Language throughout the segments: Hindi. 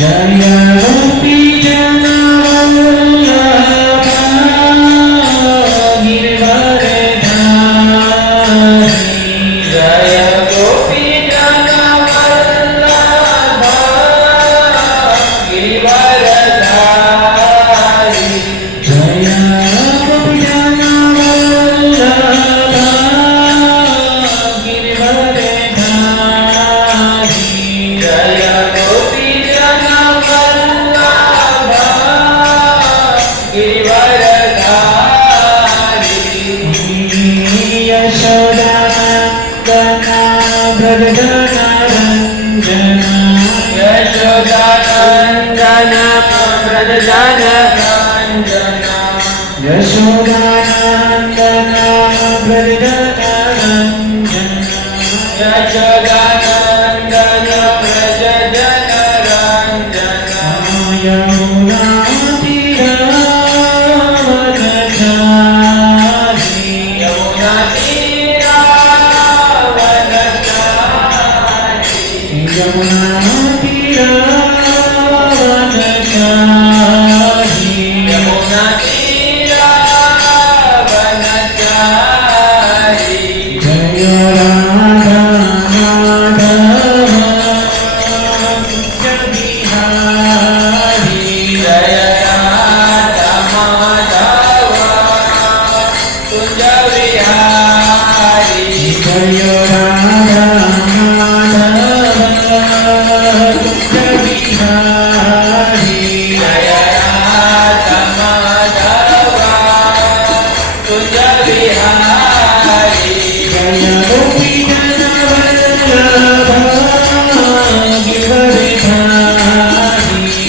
जय गोपी जन वल्लभा गिरवरधारी जय गोपी जन वल्लभा गिरवरधारी जय गोपी जन वल्लभा गिरवरधारी जय गोपी जन वल्लभा गिरवरधारी यशोदानन्दना व्रजनरञ्जना यशोदानन्दना व्रजनरञ्जना यशोदानन्दना व्रजनरञ्जना यशोदानन्दना व्रजनरञ्जना यमुनातीरावनचारि यमुनातीरावनचारि यमुनातीरावनचारि जय राधा माधव कुञ्ज बिहारी जय राधा माधव कुञ्ज बिहारी जय राधा माधव कुञ्ज बिहारी जय राधा माधव कुञ्ज बिहारी जय गोपी जन वल्लभा गिरवरधारी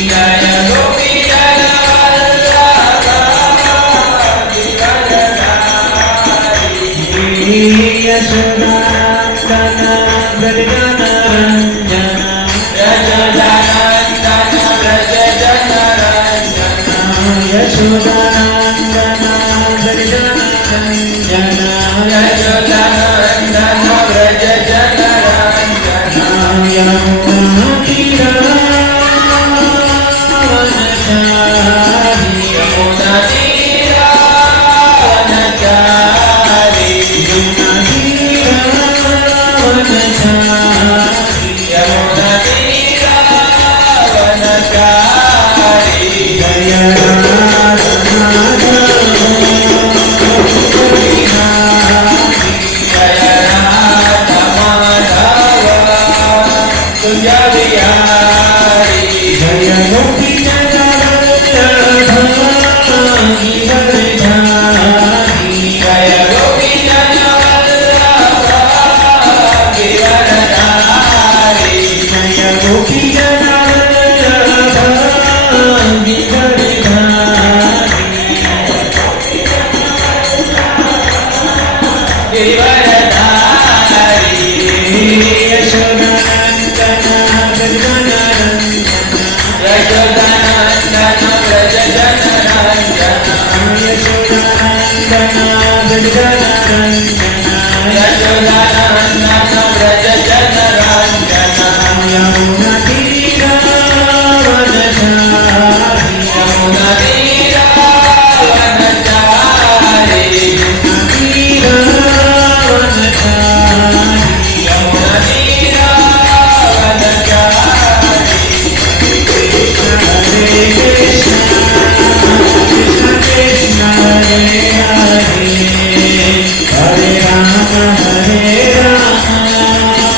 जय गोपी जन वल्लभा गिरवरधारी यशोदानन्दना व्रजनरञ्जना यशोदानन्दना व्रजनरञ्जना यशोदानन्दना व्रजनरञ्जना यशोदानन्दना व्रजनरञ्जना यमुनातीरावनचारि यमुनातीरावनचारि यमुनातीरावनचारि यमुनातीरावनचारि जय राधा माधव जय राधा माधव कुञ्ज बिहारी जय गोपी जन वल्लभा गिरवरधारी जय गोपी जन वल्लभा गिरवरधारी जय गोपी जन वल्लभा गिरवरधारी यशोदानन्दना व्रजनरञ्जना यशोदानन्दना व्रजनरञ्जना यशोदानन्दना व्रजनरञ्जना यशोदानन्दना व्रजनरञ्जना यमुनातीरावनचारि यमुनातीरावनचारि यमुनातीरावनचारि यमुनातीरावनचारि हरे Krishna Krishna Krishna Hare Hare Hare Ram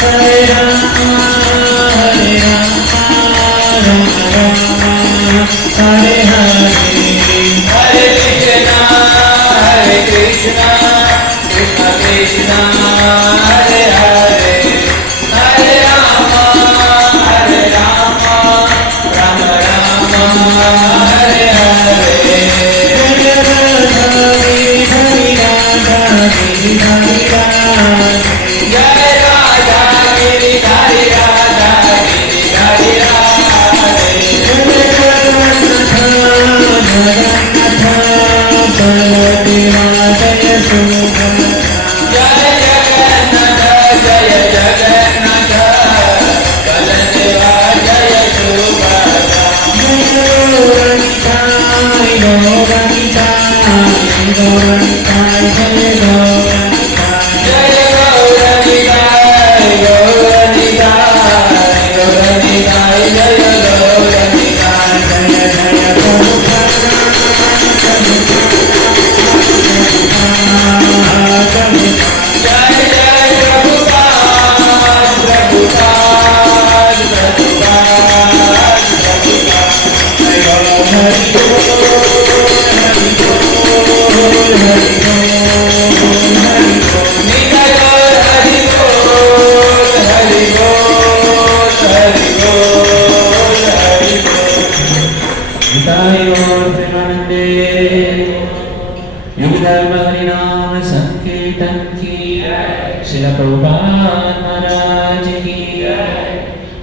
Hare Rama, Hare Rama, Rama Rama, Hare Hare, Hare Krishna, Krishna Krishna, Hare Hare, Hare Rama, Rama Rama, Hare Hare, Hare Radha, Hare Radha, Hare Radha, Jai Radha, Hare Radha, Hare Radha,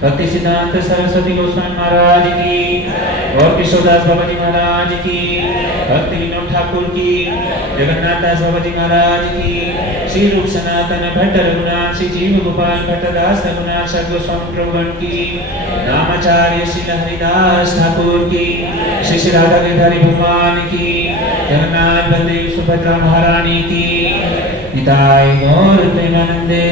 भक्ति सिद्धांत सरस्वती गोस्वामी महाराज की और किशोरदास बाबा जी महाराज की, भक्ति विनोद ठाकुर की, जगन्नाथ दास बाबा जी महाराज की, श्री रूप सनातन भट्ट रघुनाथ, श्री जीव गोपाल भट्ट दास रघुनाथ सदगोस्वामी प्रभुगण की, नामाचार्य श्री हरिदास ठाकुर की, श्री श्री राधा गिरधारी भगवान की, जगन्नाथ बलदेव सुभद्रा महारानी की, निताय गौर प्रेमानंदे।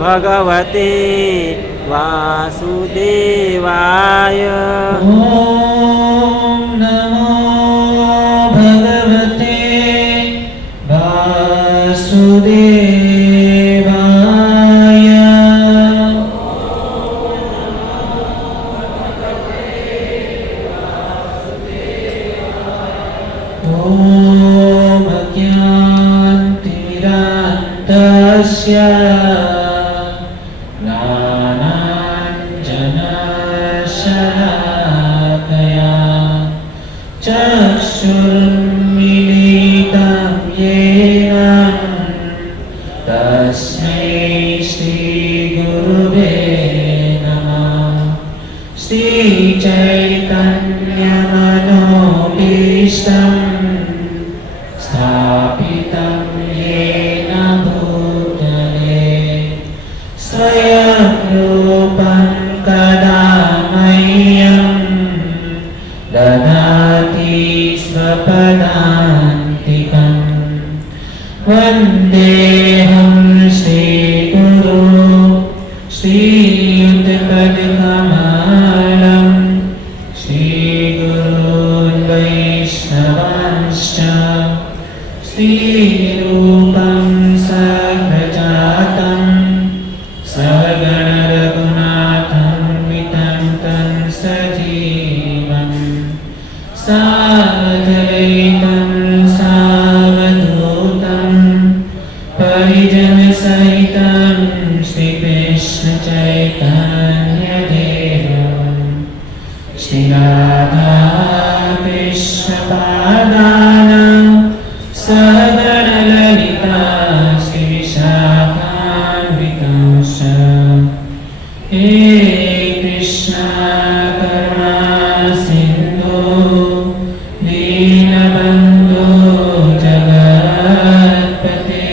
भगवते वासुदेवाय। ओम नमो भगवते वासुदेवाय। ओम अज्ञानतिमिरान्धस्य चक्षुर्मिलितं येन तस्मै श्रीगुरुवे नमः। श्रीचैतन्यमनोभीष्टं स्थापितं येन भूतले स्वयं रूपं कदा मह्यं ददाति स्वपदान्तिकम्। वन्देऽहं श्रीगुरो श्रीयुतपदकमलं श्रीगुरून् वैष्णवान् जीवम् सावधैतं सावधूतं परिजनसहितं श्रीकृष्णचैतन्यदेवं श्रीराधा कृष्णपादानां सगणललिता श्रीविशाखान्वितांश्च हे कृष्णा करुणा सिन्धो दीनबन्धो जगत्पते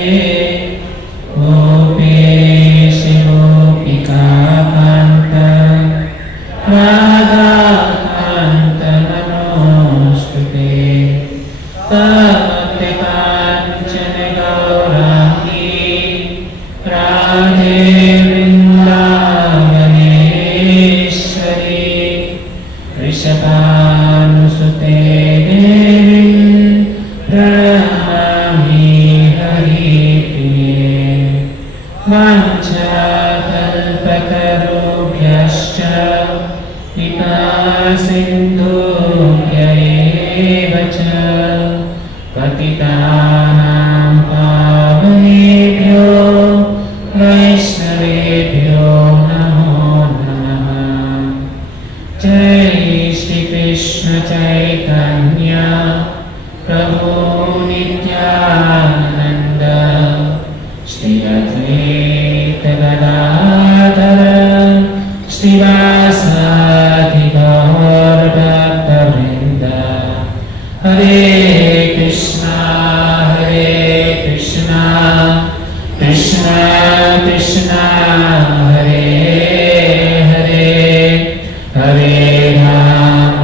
गोपेश गोपिकान्त राधाकान्त नमोऽस्तुते तप्तकाञ्चन गौराङ्गी राधे वृन्दावनेश्वरी वृषभानुसुते देवी प्रणमामि हरिप्रिये वाञ्छाकल्पतरुभ्यश्च कृपासिन्धुभ्य एव च पतितानां पावनेभ्यो वैष्णवेभ्यो नमो नमः। जय श्री कृष्ण चैतन्य प्रभु नित्यानंद श्री अद्वैत गदाधर श्रीवासादि गौर भक्तवृंद। हरे कृष्णा कृष्णा कृष्णा हरे हरे हरे राम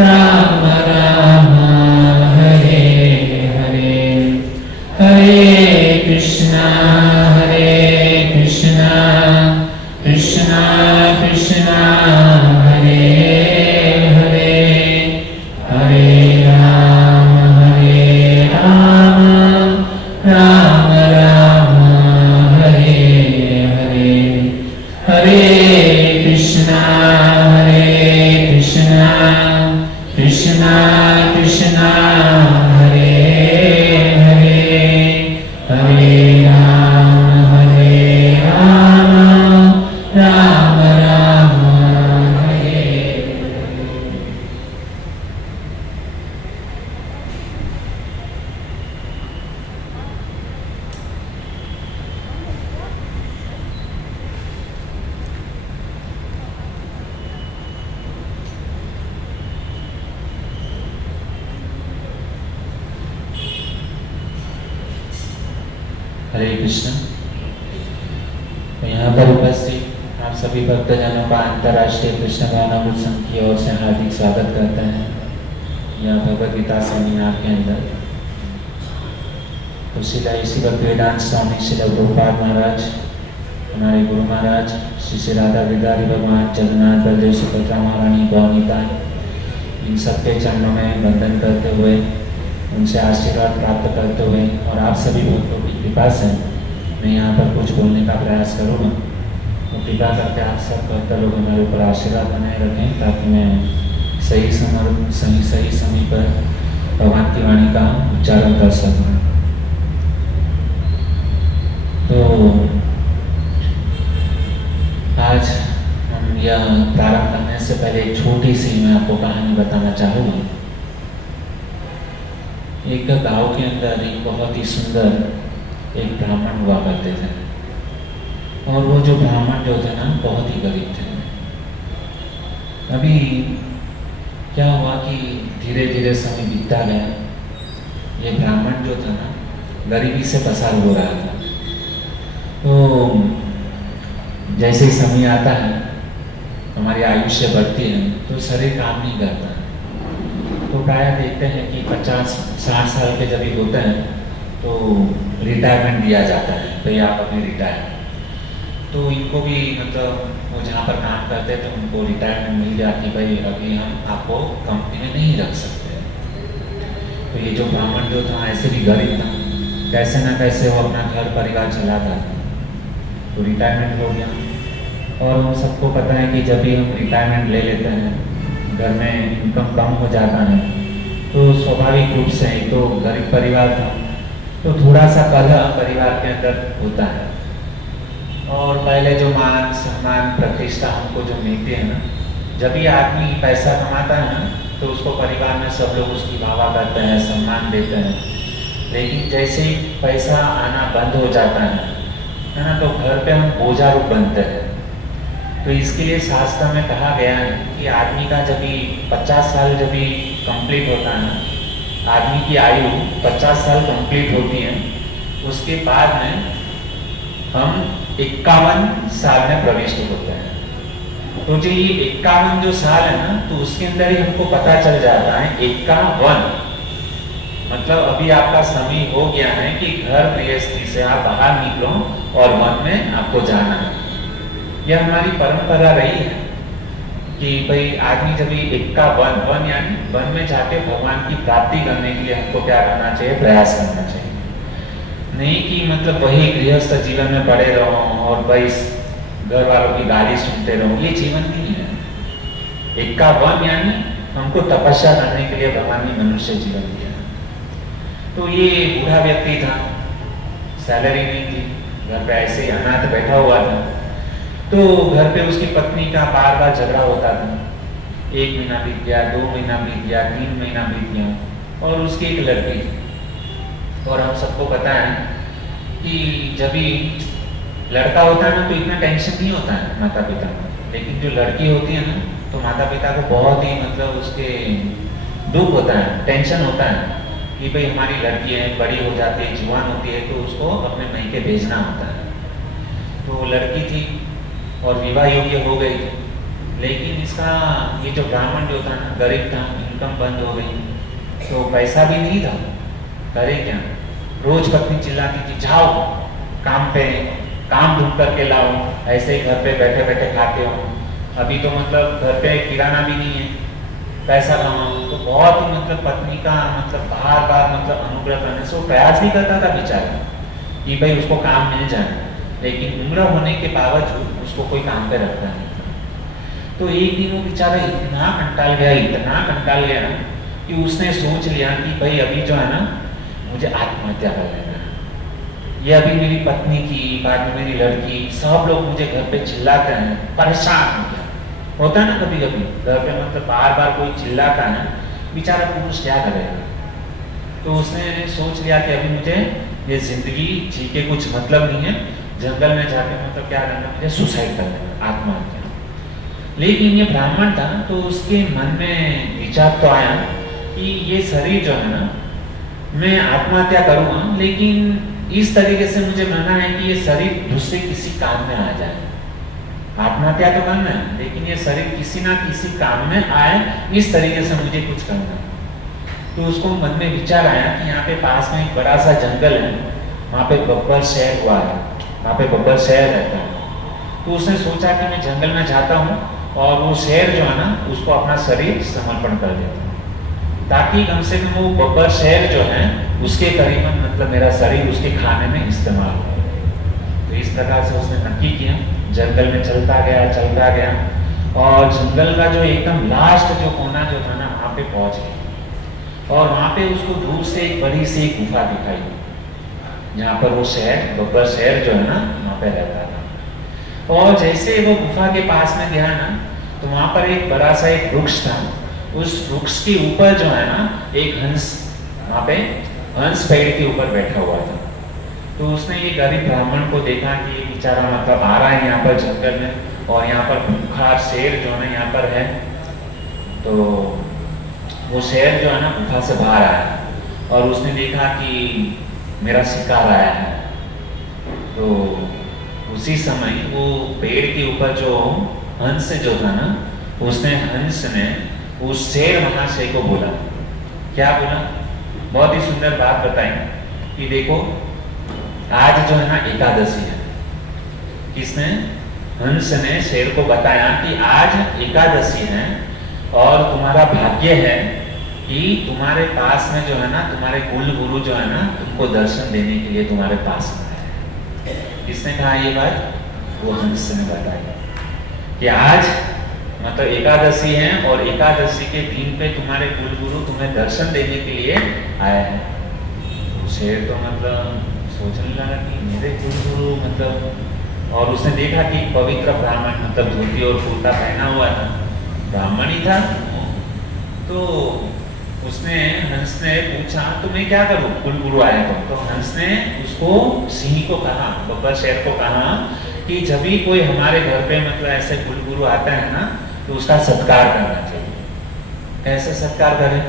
राम राम हरे हरे। हरे कृष्णा कृष्णा कृष्णा हरे हरे हरे राम राम राम हरे हरे। हरे कृष्णा कृष्णा कृष्णा हरे हरे हरे राम राम राम हरे। हरे कृष्ण। तो यहाँ पर उपस्थित आप सभी भक्तजनों का अंतर्राष्ट्रीय कृष्ण भावनामृत संघ की ओर से हार्दिक स्वागत करते हैं यह भगवद गीता सेमिनार के अंदर। तो शिला इसी भक्तिवेदांत स्वामी शिला प्रभुपाद महाराज, हमारे गुरु महाराज श्री श्री राधा गिरधारी भगवान जगन्नाथ बलदेव सुभद्रा महारानी गौनीता, इन सबके चरणों में वंदन करते हुए उनसे आशीर्वाद प्राप्त करते हुए और आप सभी भक्तों की कृपा से मैं यहाँ पर कुछ बोलने का प्रयास करूँगा। तो कृपा करके आप सब भक्त लोग हमारे ऊपर आशीर्वाद बनाए रखें ताकि मैं सही समय पर भगवान की वाणी का उच्चारण कर सकूँ। तो आज हम यह प्रारंभ करने से पहले एक छोटी सी मैं आपको कहानी बताना चाहूँगा। एक गांव के अंदर एक बहुत ही सुंदर एक ब्राह्मण हुआ करते थे और वो जो ब्राह्मण जो थे ना बहुत ही गरीब थे। अभी क्या हुआ कि धीरे धीरे समय बीतता गया, ये ब्राह्मण जो था ना गरीबी से पसार हो रहा था। तो जैसे ही समय आता है हमारी आयुष्य बढ़ती है तो शरीर काम नहीं करता। तो प्राय देखते हैं कि 50-60 साल के जब भी होते हैं तो रिटायरमेंट दिया जाता है, भाई आप अभी रिटायर। तो इनको भी मतलब वो जहाँ पर काम करते थे उनको रिटायरमेंट मिल गया कि भाई अभी हम आपको कंपनी में नहीं रख सकते। तो ये जो ब्राह्मण जो था ऐसे भी गरीब था, कैसे ना कैसे वो अपना घर परिवार चलाता था। तो रिटायरमेंट हो गया और हम सबको पता है कि जब भी हम रिटायरमेंट ले लेते हैं, घर में इनकम कम हो जाता है, तो स्वाभाविक रूप से एक तो गरीब परिवार था, तो थोड़ा सा कलह परिवार के अंदर होता है। और पहले जो मान सम्मान प्रतिष्ठा हमको जो मिलती है ना, जब भी आदमी पैसा कमाता है ना, तो उसको परिवार में सब लोग उसकी वाह करते हैं, सम्मान देते हैं। लेकिन जैसे ही पैसा आना बंद हो जाता है ना, तो घर पे हम बोझा रूप बनते हैं। तो इसके लिए शास्त्र में कहा गया है कि आदमी का जब भी 50 साल जब भी कंप्लीट होता है ना, आदमी की आयु 50 साल कंप्लीट होती है, उसके बाद में हम 51 साल में प्रविष्ट होते हैं। तो जो ये 51 जो साल है ना, तो उसके अंदर ही हमको पता चल जाता है 51 मतलब अभी आपका समय हो गया है कि घर गृहस्थी से आप बाहर निकलो और वन में आपको जाना है। यह हमारी परंपरा रही है कि भाई आदमी जब 51 यानी वन में जाके भगवान की प्राप्ति करने के लिए हमको क्या करना चाहिए, प्रयास करना चाहिए। नहीं कि मतलब वही गृहस्थ जीवन में पड़े रहो और भाई घर वालों की गाली सुनते रहो, ये जीवन नहीं है। 51 यानी हमको तपस्या करने के लिए भगवान ने मनुष्य जीवन दिया। तो ये बूढ़ा व्यक्ति था, सैलरी नहीं थी, घर पे ऐसे ही अनाथ बैठा हुआ था। तो घर पे उसकी पत्नी का बार बार झगड़ा होता था। 1 महीना बीत गया, 2 महीना बीत गया, 3 महीना बीत गया, और उसकी एक लड़की थी। और हम सबको पता है कि जब भी लड़का होता है ना, तो इतना टेंशन नहीं होता है माता पिता को, लेकिन जो लड़की होती है ना, तो माता पिता को बहुत ही मतलब उसके दुख होता है, टेंशन होता है कि भाई हमारी लड़की है, बड़ी हो जाती है, जवान होती है, तो उसको अपने मायके भेजना होता है। तो वो लड़की थी और विवाह योग्य हो गई थी, लेकिन इसका ये जो ब्राह्मण जो था ना, गरीब था, इनकम बंद हो गई, तो पैसा भी नहीं था, करे क्या। रोज पत्नी चिल्लाती थी, जाओ काम पे, काम ढूंढ करके लाओ, ऐसे ही घर पे बैठे बैठे खाते हो, अभी तो मतलब घर पे किराना भी नहीं है, पैसा कमाओ। तो बहुत ही मतलब पत्नी का मतलब बार बार मतलब अनुग्रह करने से वो प्रयास भी करता था बेचारा कि भाई उसको काम मिल जाए, लेकिन उम्र होने के बावजूद उसको कोई काम पे रखता नहीं था। तो एक दिन वो बेचारा इतना कंटाल गया ना, कि उसने सोच लिया कि भाई अभी जो है ना, मुझे आत्महत्या कर लेना है। ये अभी मेरी पत्नी की, बाद में मेरी लड़की, सब लोग मुझे घर पे चिल्लाते हैं, परेशान हो गया। होता है ना कभी कभी घर पे मतलब बार बार कोई चिल्लाता है, बेचारा पुरुष क्या करेगा। तो उसने सोच लिया कि अभी मुझे ये जिंदगी जी के कुछ मतलब नहीं है, जंगल में जाके मतलब क्या करना, मुझे सुसाइड कर लेना, आत्महत्या। लेकिन ये ब्राह्मण था, तो उसके मन में विचार तो आया कि ये शरीर जो है ना, मैं आत्महत्या करूंगा, लेकिन इस तरीके से मुझे मानना है कि ये शरीर दूसरे किसी काम में आ जाए। आत्महत्या तो करना है, लेकिन ये शरीर किसी ना किसी काम में आए, इस तरीके से मुझे कुछ करना है। तो उसको मन में विचार आया कि यहाँ पे पास में एक बड़ा सा जंगल है, वहाँ पे बब्बर शहर हुआ है, वहाँ पे बब्बर शहर रहता है। तो उसने सोचा कि मैं जंगल में जाता हूँ और वो शहर जो है ना, उसको अपना शरीर समर्पण कर देता हूँ, ताकि कम से कम वो बब्बर शहर जो है उसके करीबन मतलब मेरा शरीर उसके खाने में इस्तेमाल हो। तो इस प्रकार से उसने नक्की किया, जंगल में चलता गया, और जंगल का जो एकदम लास्ट जो कोना जो था ना, वहाँ पे पहुँच गया। और वहाँ पे उसको दूर से एक बड़ी सी गुफा दिखाई, जहाँ पर वो शहर, बब्बर शहर जो है ना, वहाँ पे रहता था। और जैसे वो गुफा के पास में गया ना, तो वहाँ पर एक बड़ा सा एक वृक्ष था। उस वृक्ष के ऊपर जो है ना, एक हंस, वहाँ पे हंस पेड़ के ऊपर बैठा हुआ था। तो उसने ये गरीब ब्राह्मण को देखा कि ये बेचारा मतलब आ रहा है यहाँ पर जंगल में, और यहाँ पर भूखा शेर जो है यहाँ पर है। तो वो शेर जो है ना गुफा से बाहर आया, और उसने देखा कि मेरा शिकार आया है। तो उसी समय वो पेड़ के ऊपर जो हंस जो था ना, उसने हंस ने उस शेर महाशय को बोला, क्या बोला, बहुत ही सुंदर बात बताई कि देखो आज जो है ना एकादशी है। किसने? हंस ने शेर को बताया कि आज एकादशी है, और तुम्हारा भाग्य है कि तुम्हारे पास में जो है ना, तुम्हारे कुल गुरु जो है ना, तुमको दर्शन देने के लिए तुम्हारे पास में है। किसने कहा ये बात? वो हंस ने बताया। कि आज मतलब एकादशी है और एकादशी के दिन पे तुम्हारे कुलगुरु तुम्हें दर्शन देने के लिए आए हैं। तो शेर तो मतलब सोचने लगा कि मेरे कुलगुरु मतलब, और उसने देखा कि पवित्र ब्राह्मण मतलब धोती और कुर्ता पहना हुआ था, ब्राह्मण ही था। तो उसने हंस ने पूछा तो मैं क्या करूं, कुलगुरु आए तो हंस ने उसको सिंह को कहा, बब्बर शेर को कहा कि जब भी कोई हमारे घर पे मतलब ऐसे कुलगुरु आता है ना तो उसका सत्कार करना चाहिए। कैसे सत्कार करें,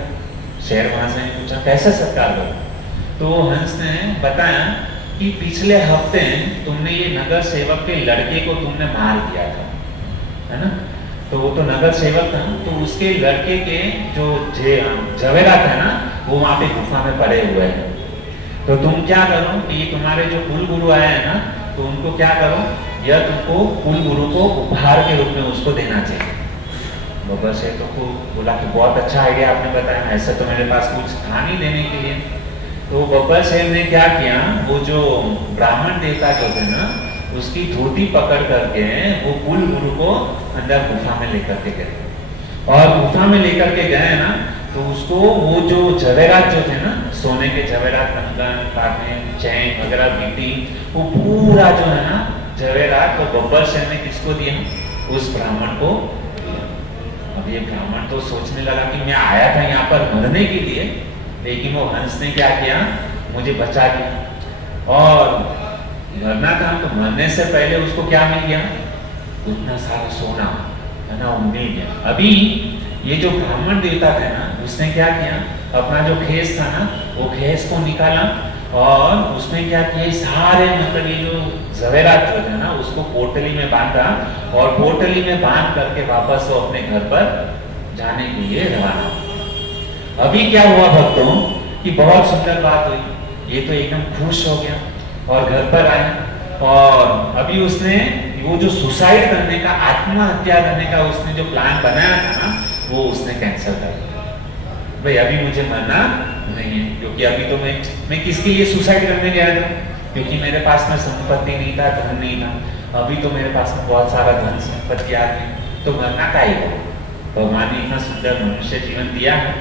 शेर वहां से पूछा कैसे सत्कार करें। तो हंस ने बताया कि पिछले हफ्ते तुमने ये नगर सेवक के लड़के को तुमने मार दिया था, है ना। तो वो तो नगर सेवक था, तो उसके लड़के के जो जवेरात है ना वो वहां पे गुफा में पड़े हुए हैं। तो तुम क्या करो कि तुम्हारे जो कुल गुरु आए हैं ना तो उनको क्या करो, यह तुमको कुल गुरु को उपहार के रूप में उसको देना चाहिए। बब्बर शेर को बोला कि बहुत अच्छा आइडिया आपने बताया, ऐसा तो मेरे पास कुछ था नहीं देने के लिए। तो बब्बर शेर ने क्या किया, वो जो ब्राह्मण देवता जो थे ना उसकी धोती पकड़ करके वो कुल गुरु को अंदर गुफा में लेकर के गए, और गुफा में लेकर के गए ना तो उसको वो जो जवेरात जो थे ना, सोने के जवेरात, कंगन, कान, चैन वगैरह बीटी, वो पूरा जो है ना जवेरात वो बब्बर शेर ने किसको दिया, उस ब्राह्मण को दिया। अब ये ब्राह्मण तो सोचने लगा कि मैं आया था यहाँ पर मरने के लिए, लेकिन वो हंस ने क्या किया, मुझे बचा दिया। और मरना था तो मरने से पहले उसको क्या मिल गया, उतना सारा सोना, है ना, वो मिल गया। अभी ये जो ब्राह्मण देवता थे ना उसने क्या किया, अपना जो खेस था ना वो खेस को निकाला और उसने क्या किया, सारे मतलब ये जो जवेरात जो थे ना उसको पोटली में बांधा, और पोटली में बांध करके वापस वो अपने घर पर जाने के लिए रवाना। अभी क्या हुआ भक्तों कि बहुत सुंदर बात हुई, ये तो एकदम खुश हो गया और घर पर आया, और अभी उसने वो जो सुसाइड करने का, आत्महत्या करने का उसने जो प्लान बनाया था ना वो उसने कैंसिल कर दिया। भाई अभी मुझे मरना नहीं है, क्योंकि अभी तो मैं किसके लिए सुसाइड करने गया था, क्योंकि मेरे पास में संपत्ति नहीं था, धन नहीं था। अभी तो मेरे पास में बहुत सारा धन संपत्ति आ गई, तो मरना का ही है। भगवान ने इतना सुंदर मनुष्य जीवन दिया है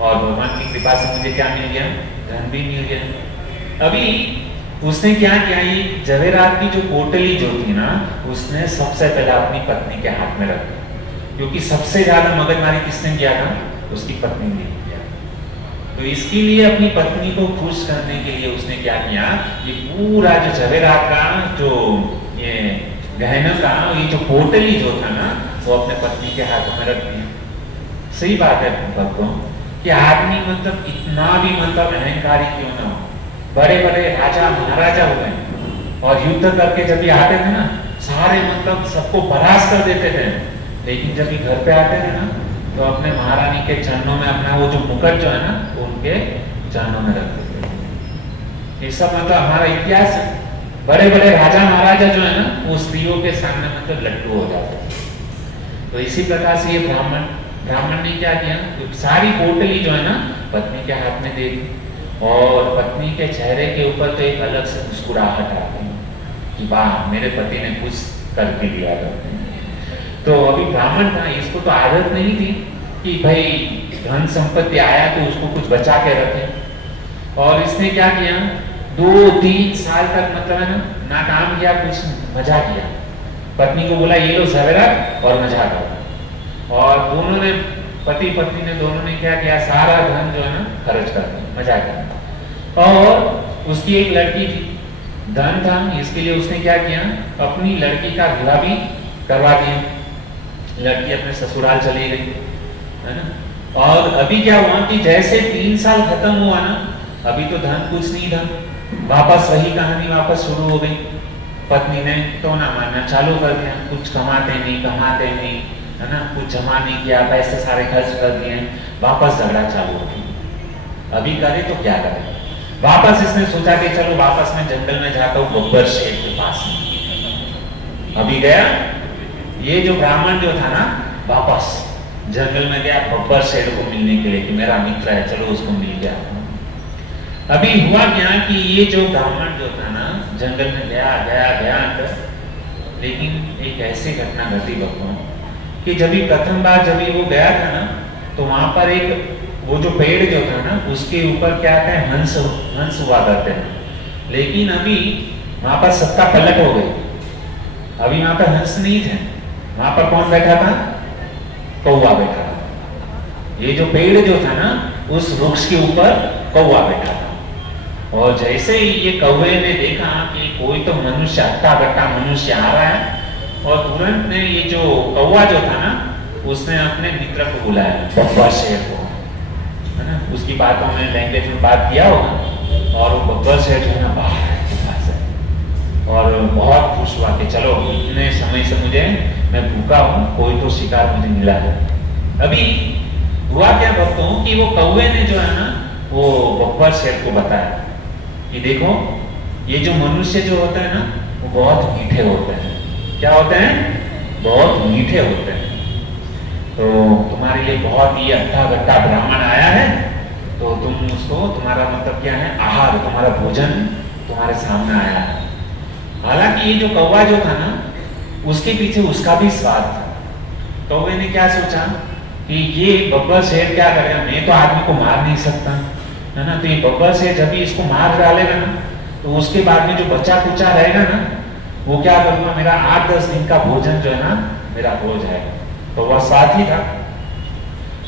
और भगवान की कृपा से मुझे क्या मिल गया, धन भी मिल गया। अभी उसने क्या किया, ये जवेरात की जो पोटली जो थी ना उसने सबसे पहले अपनी पत्नी के हाथ में रख दी, क्योंकि सबसे ज्यादा मगजमारी किसने किया था, उसकी पत्नी ने किया। तो इसके लिए अपनी पत्नी को खुश करने के लिए उसने क्या किया, ये पूरा जो जवेरात का जो ये गहना का ये जो पोटली जो था ना वो अपने पत्नी के हाथों में रख दिया। सही बात है भक्तों कि आदमी मतलब कितना भी मतलब अहंकारी क्यों ना हो, बड़े बड़े राजा महाराजा हुए और युद्ध करके जब भी आते थे ना सारे मतलब सबको परास्त कर देते थे, लेकिन जब भी घर पे आते थे ना तो अपने महारानी के चरणों में अपना वो जो मुकुट जो है ना वो उनके चरणों में रख देते थे। ये सब मतलब हमारा इतिहास है। बड़े बड़े राजा महाराजा जो है ना वो स्त्रियों के सामने मतलब लड्डू हो जाते थे। तो इसी प्रकार से ये ब्राह्मण ने क्या किया, तो सारी पोटली जो है ना पत्नी के हाथ में दे दी, और पत्नी के चेहरे के ऊपर तो एक अलग से मुस्कुराहट आ गई कि वाह मेरे पति ने कुछ करके दिया था। तो अभी ब्राह्मण था, इसको तो आदत नहीं थी कि भाई धन संपत्ति आया तो उसको कुछ बचा के रखे, और इसने क्या किया 2-3 साल तक मतलब है ना काम किया, कुछ मजा किया। पत्नी को बोला ये लो जवेरात और मजा करो, और दोनों ने पति पत्नी ने दोनों ने क्या किया, सारा धन जो है ना खर्च कर दिया, मजा किया। और उसकी एक लड़की थी, धन था, इसके लिए उसने क्या किया, अपनी लड़की का विवाह भी करवा दिया। लड़की अपने ससुराल चली गई, है ना। और अभी क्या हुआ कि जैसे 3 साल खत्म हुआ ना, अभी तो धन कुछ नहीं था, वापस वही कहानी वापस शुरू हो गई। पत्नी ने तो ना मानना चालू कर दिया, कुछ कमाते नहीं, है ना, कुछ जमा नहीं किया, पैसे सारे खर्च कर दिए, वापस झगड़ा चालू हो गया। अभी करे तो क्या करे, वापस इसने सोचा कि चलो वापस मैं जंगल में जाता हूँ बब्बर शेर के पास में। अभी गया, ये जो ब्राह्मण जो था ना वापस जंगल में गया बब्बर शेर को मिलने के लिए कि मेरा मित्र है, चलो उसको मिल गया। अभी हुआ क्या कि ये जो ब्राह्मण जो था ना जंगल में गया अंदर, लेकिन एक ऐसी घटना घटी भक्तों कि जब ही प्रथम बार जब ही वो गया था ना, तो वहां पर एक वो जो पेड़ जो था ना उसके ऊपर क्या था, हंस हंस हुआ करते हैं। लेकिन अभी वहां पर सबका पलट हो गई, अभी वहां पर हंस नहीं थे, वहां पर कौन बैठा था, कौवा बैठा था। ये जो पेड़ जो था ना उस वृक्ष के ऊपर कौवा बैठा था। और जैसे ही ये कौवे ने देखा कि कोई तो मनुष्य, हट्टा कट्टा मनुष्य आ रहा है, और तुरंत ने ये जो कौवा जो था ना उसने अपने मित्र को बुलाया, बब्बर शेर को, है ना, उसकी बातों में लैंग्वेज में बात किया होगा। और वो बब्बर शेर जो है ना बाहर है गुफा से, और बहुत खुश हुआ कि चलो इतने समय से मैं भूखा हूँ, कोई तो शिकार मुझे मिला है। अभी हुआ क्या भक्तों कि वो कौवे ने जो है ना वो बब्बर शेर को बताया कि देखो ये जो मनुष्य जो होता है ना वो बहुत मीठे होते हैं। क्या होते हैं, बहुत मीठे होते हैं। तो तुम्हारे लिए बहुत ही अट्ठा गट्टा ब्राह्मण आया है, तो तुम उसको, तुम्हारा मतलब क्या है, आहार, तुम्हारा भोजन तुम्हारे सामने आया है। हालांकि ये जो कौवा जो था ना उसके पीछे उसका भी स्वाद था। कौवे ने क्या सोचा कि ये बब्बर शेर क्या करेगा, मैं तो आदमी को मार नहीं सकता, है ना, तो ये बब्बर शेर जब भी इसको मार डालेगा ना तो उसके बाद में जो बचा कुचा रहेगा ना वो क्या करूंगा, मेरा 8-10 दिन का भोजन जो है ना मेरा हो जाएगा। तो वह साथी था,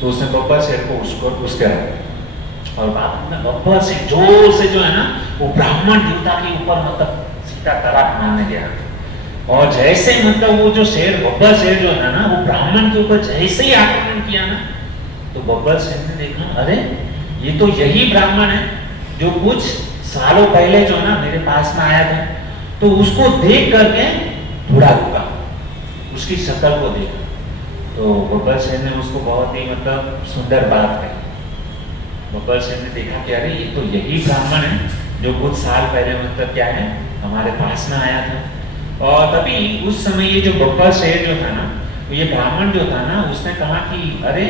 तो उसने बब्बर शेर को उसके और बाद में बब्बर शेर जोर से जो है ना वो ब्राह्मण देवता के ऊपर मतलब सीधा तड़ाक मारने गया। और जैसे मतलब वो जो शेर, बब्बर शेर जो है ना वो ब्राह्मण के ऊपर जैसे ही आक्रमण किया ना, तो बब्बर शेर ने देखा, अरे ये तो यही ब्राह्मण है जो कुछ सालों पहले जो है ना मेरे पास में आया था। तो उसको देख करके थोड़ा रुका, उसकी शक्ल को देखा, तो बब्बर शेर ने उसको बहुत ही मतलब सुंदर बात कही। बब्बर शेर ने देखा कि अरे ये तो यही ब्राह्मण है जो कुछ साल पहले मतलब क्या है हमारे पास में आया था। और तभी उस समय ये जो बब्बर शेर जो था ना, तो ये ब्राह्मण जो था ना उसने कहा कि अरे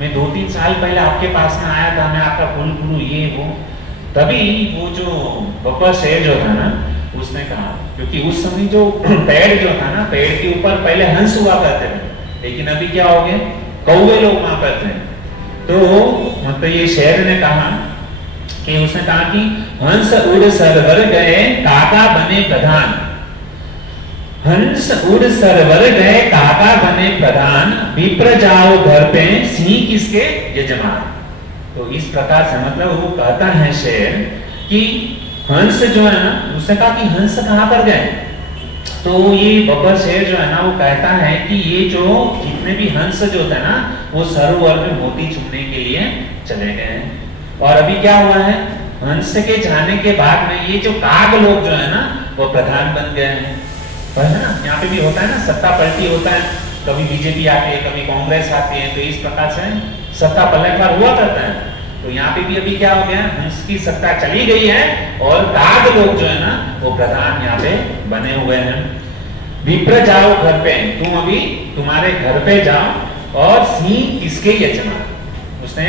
मैं 2-3 साल पहले आपके पास में आया था, मैं आपका कुल गुरु ये वो। तभी वो जो बब्बर शेर जो था ना उसने कहा, क्योंकि उस समय जो पेड़ जो था ना, पेड़ के ऊपर पहले हंस हुआ करते थे, लेकिन अभी क्या हो गए, कौवे लोग वहां पर थे। तो मतलब ये शेर ने कहा कि उसने कहा कि हंस उड़ सरवर गए काका बने प्रधान, हंस उड़ सरवर गए काका बने प्रधान, विप्र जाओ घर पे सिंह किसके यजमान। तो इस प्रकार से मतलब वो कहता है शेर कि हंस जो है ना, उसने कहा कि हंस कहां पर गए, तो ये बब्बर शेर जो है ना वो कहता है कि ये जो जितने भी हंस जो थे ना वो सरोवर में मोती चुनने के लिए चले गए हैं। और अभी क्या हुआ है, हंस के जाने के बाद में ये जो काग लोग जो है ना वो प्रधान बन गए हैं। पर है ना यहाँ पे भी होता है ना, सत्ता पलटी होता है, कभी बीजेपी आती है, कभी कांग्रेस आती है, तो इस प्रकार से सत्ता पलटवार हुआ करता है। तो यहाँ पे भी अभी क्या हो गया, हंस की सत्ता चली गई है और काग लोग जो है ना वो प्रधान यहाँ पे बने हुए हैं। विप्र जाओ घर पे, तुम अभी तुम्हारे घर पे जाओ, और सिंह किसके यजमान। उसने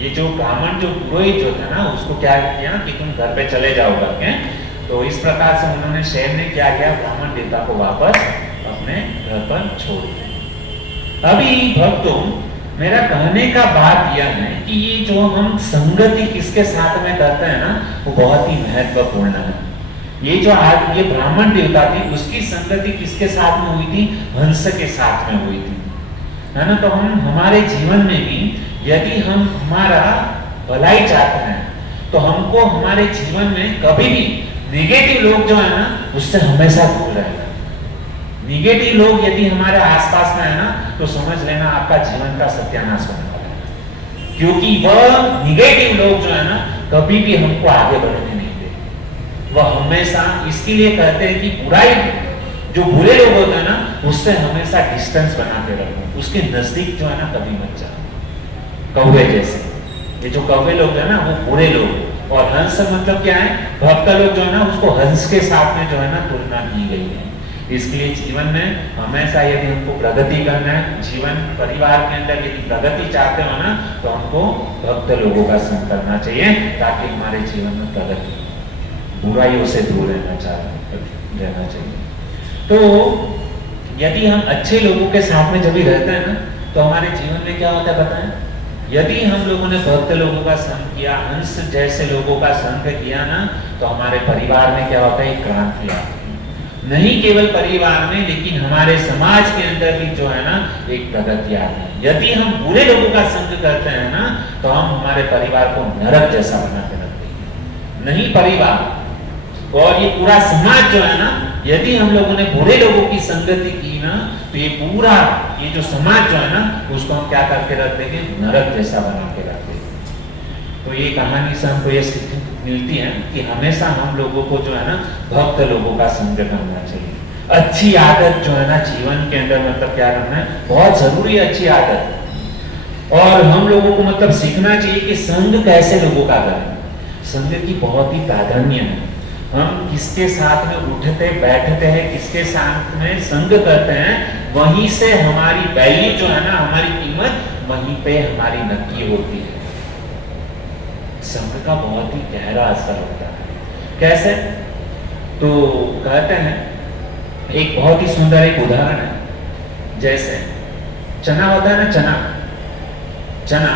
ये जो ब्राह्मण जो पुरोहित जो था ना उसको क्या किया कि तुम घर पे चले जाओ करके। तो इस प्रकार से उन्होंने शेर ने क्या किया, ब्राह्मण देवता को वापस अपने घर पर छोड़ दिया। अभी भक्तों मेरा कहने का बात यह है कि ये जो हम संगति किसके साथ में करते हैं ना वो बहुत ही महत्वपूर्ण है। ये जो आज ये ब्राह्मण देवता थी उसकी संगति किसके साथ में हुई थी, हंस के साथ में हुई थी, है ना। तो हम हमारे जीवन में भी यदि हम हमारा भलाई चाहते हैं तो हमको हमारे जीवन में कभी भी नेगेटिव लोग जो है ना उससे हमेशा दूर रहना। नेगेटिव लोग यदि हमारे आसपास में है ना तो समझ लेना आपका जीवन का सत्यानाश होने वाला है, क्योंकि वह नेगेटिव लोग जो है ना कभी भी हमको आगे बढ़ने नहीं देते। वह हमेशा इसके लिए कहते हैं कि बुराई, जो बुरे लोग होते हैं ना उससे हमेशा डिस्टेंस बना के रखो, उसके नजदीक जो है ना कभी मत जाओ। कौवे जैसे ये जो कौवे लोग है ना वो बुरे लोग, और हंस मतलब क्या है, भक्त लोग जो है ना उसको हंस के साथ में जो है ना तुलना की गई है। इसलिए जीवन में हमेशा यदि हमको प्रगति करना है, जीवन परिवार के अंदर यदि प्रगति चाहते हो ना तो हमको भक्त लोगों का संग करना चाहिए ताकि हमारे जीवन में प्रगति, बुराइयों से दूर रहना चाहिए। तो यदि हम अच्छे लोगों के साथ में जब भी रहते हैं ना, तो हमारे जीवन में क्या होता है बताएं? यदि हम लोगों ने भक्त लोगों का संग किया, हंस जैसे लोगों का संग किया ना, तो हमारे परिवार में क्या होता है? क्रांति आती है। नहीं केवल परिवार में, लेकिन हमारे समाज के अंदर भी जो है ना, एक प्रगति आती है। यदि हम बुरे लोगों का संग करते हैं ना, तो हम हमारे परिवार को नरक जैसा बना के रखते हैं। नहीं परिवार और ये पूरा समाज जो है ना, यदि हम लोगों ने बुरे लोगों की संगति की ना, तो ये पूरा ये जो समाज जो है ना, उसको हम क्या करके रख देंगे? नरक जैसा बना के रख देंगे। तो ये कहानी से हमको ये सीख मिलती है कि हमेशा हम लोगों को जो है ना, भक्त लोगों का संग करना चाहिए। अच्छी आदत जो है ना, जीवन के अंदर मतलब क्या करना है? बहुत जरूरी है अच्छी आदत। और हम लोगों को मतलब सीखना चाहिए कि संग कैसे लोगों का करें। संग की बहुत ही प्राधान्य है। हम किसके साथ में उठते बैठते हैं, किसके साथ में संग करते हैं, वहीं से हमारी वैल्यू जो है ना, हमारी कीमत वहीं पे हमारी नक्की होती है। संग का बहुत ही गहरा असर होता है। कैसे? तो कहते हैं, एक बहुत ही सुंदर एक उदाहरण है। जैसे चना होता है ना, चना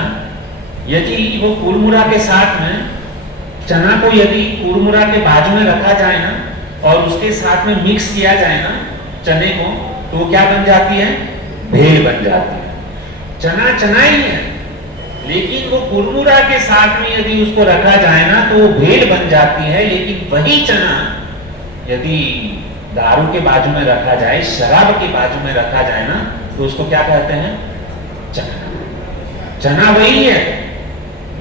यदि वो कुरमुरा के साथ में, चना को यदि कुरमुरा के बाजू में रखा जाए ना, और उसके साथ में मिक्स किया जाए ना चने को, तो वो क्या बन जाती है? भेल बन जाती है। चना ही है, लेकिन वो कुरमुरा के साथ में यदि उसको रखा जाए ना, तो वो भेल बन जाती है। लेकिन वही चना यदि दारू के बाजू में रखा जाए, शराब के बाजू में रखा जाए ना, तो उसको क्या कहते हैं? चना वही है,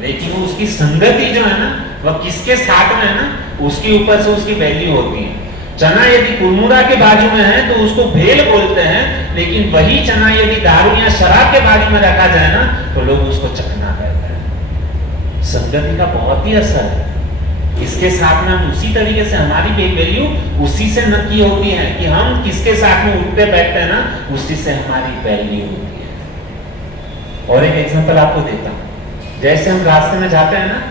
लेकिन वो उसकी संगति जो है ना, वह किसके साथ में है ना, उसके ऊपर से उसकी वैल्यू होती है। चना यदि कुरमुरा के बाजू में है तो उसको भेल बोलते हैं, लेकिन वही चना यदि दारू या शराब के बाजू में रखा जाए ना, तो लोग उसको चखना कहते हैं। संगति का बहुत ही असर है। इसके साथ में हम उसी तरीके से हमारी वैल्यू उसी से नक्की होती है कि हम किसके साथ में उठते बैठते हैं ना, उसी से हमारी वैल्यू होती है। और एक एग्जांपल आपको देता हूं। जैसे हम रास्ते में जाते हैं ना,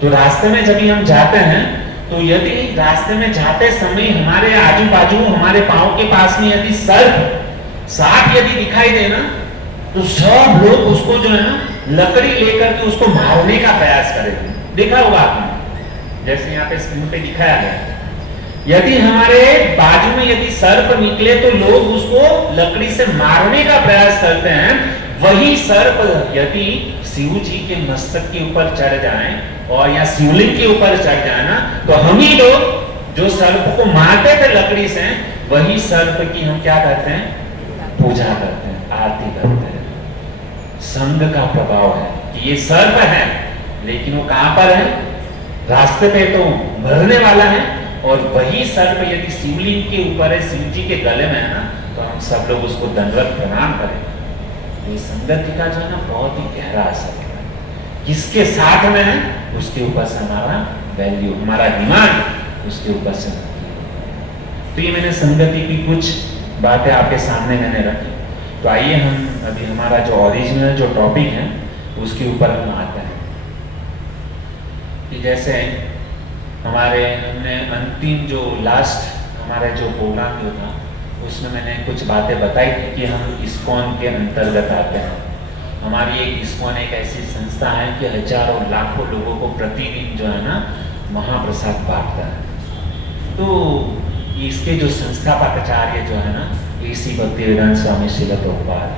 तो रास्ते में जब हम जाते हैं, तो यदि रास्ते में जाते समय हमारे आजू बाजू, हमारे पांव के पास में यदि सांप यदि दिखाई दे ना, तो सब लोग उसको जो है ना, लकड़ी लेकर के उसको मारने का प्रयास करेंगे। देखा होगा आपने, जैसे यहाँ पे स्क्रीन पे दिखाया है। यदि हमारे बाजू में यदि सर्प निकले, तो लोग उसको लकड़ी से मारने का प्रयास करते हैं। वही सर्प यदि शिव जी के मस्तक के ऊपर चढ़ जाए और या शिवलिंग के ऊपर चढ़ जाए ना, तो हम ही लोग जो सर्प को मारते थे लकड़ी से, वही सर्प की हम क्या करते हैं? पूजा करते हैं, आरती करते हैं। संग का प्रभाव है कि ये सर्प है, लेकिन वो कहां पर है? रास्ते पे तो मरने वाला है। और वही सर्प यदि शिवलिंग के ऊपर है, शिव जी के गले में है ना, तो हम सब लोग उसको दंडवत प्रणाम करेंगे। ये संगति का जो है ना, बहुत ही गहरा असर है। किसके साथ में है, उसके ऊपर से हमारा वैल्यू, हमारा डिमांड उसके ऊपर से। तो ये मैंने संगति की कुछ बातें आपके सामने मैंने रखी। तो आइए हम अभी हमारा जो ओरिजिनल जो टॉपिक है उसके ऊपर हम आते हैं। कि जैसे हमने अंतिम जो लास्ट हमारा जो प्रोग्राम जो था, उसमें मैंने कुछ बातें बताई थी कि हम इस्कॉन के अंतर्गत आते हैं। हमारी एक इस्कॉन एक ऐसी संस्था है कि हजारों लाखों लोगों को प्रतिदिन जो है ना, महाप्रसाद बांटता है। तो इसके जो संस्थापक आचार्य जो है ना, श्री भक्तिवेदांत स्वामी श्रील प्रभुपाद।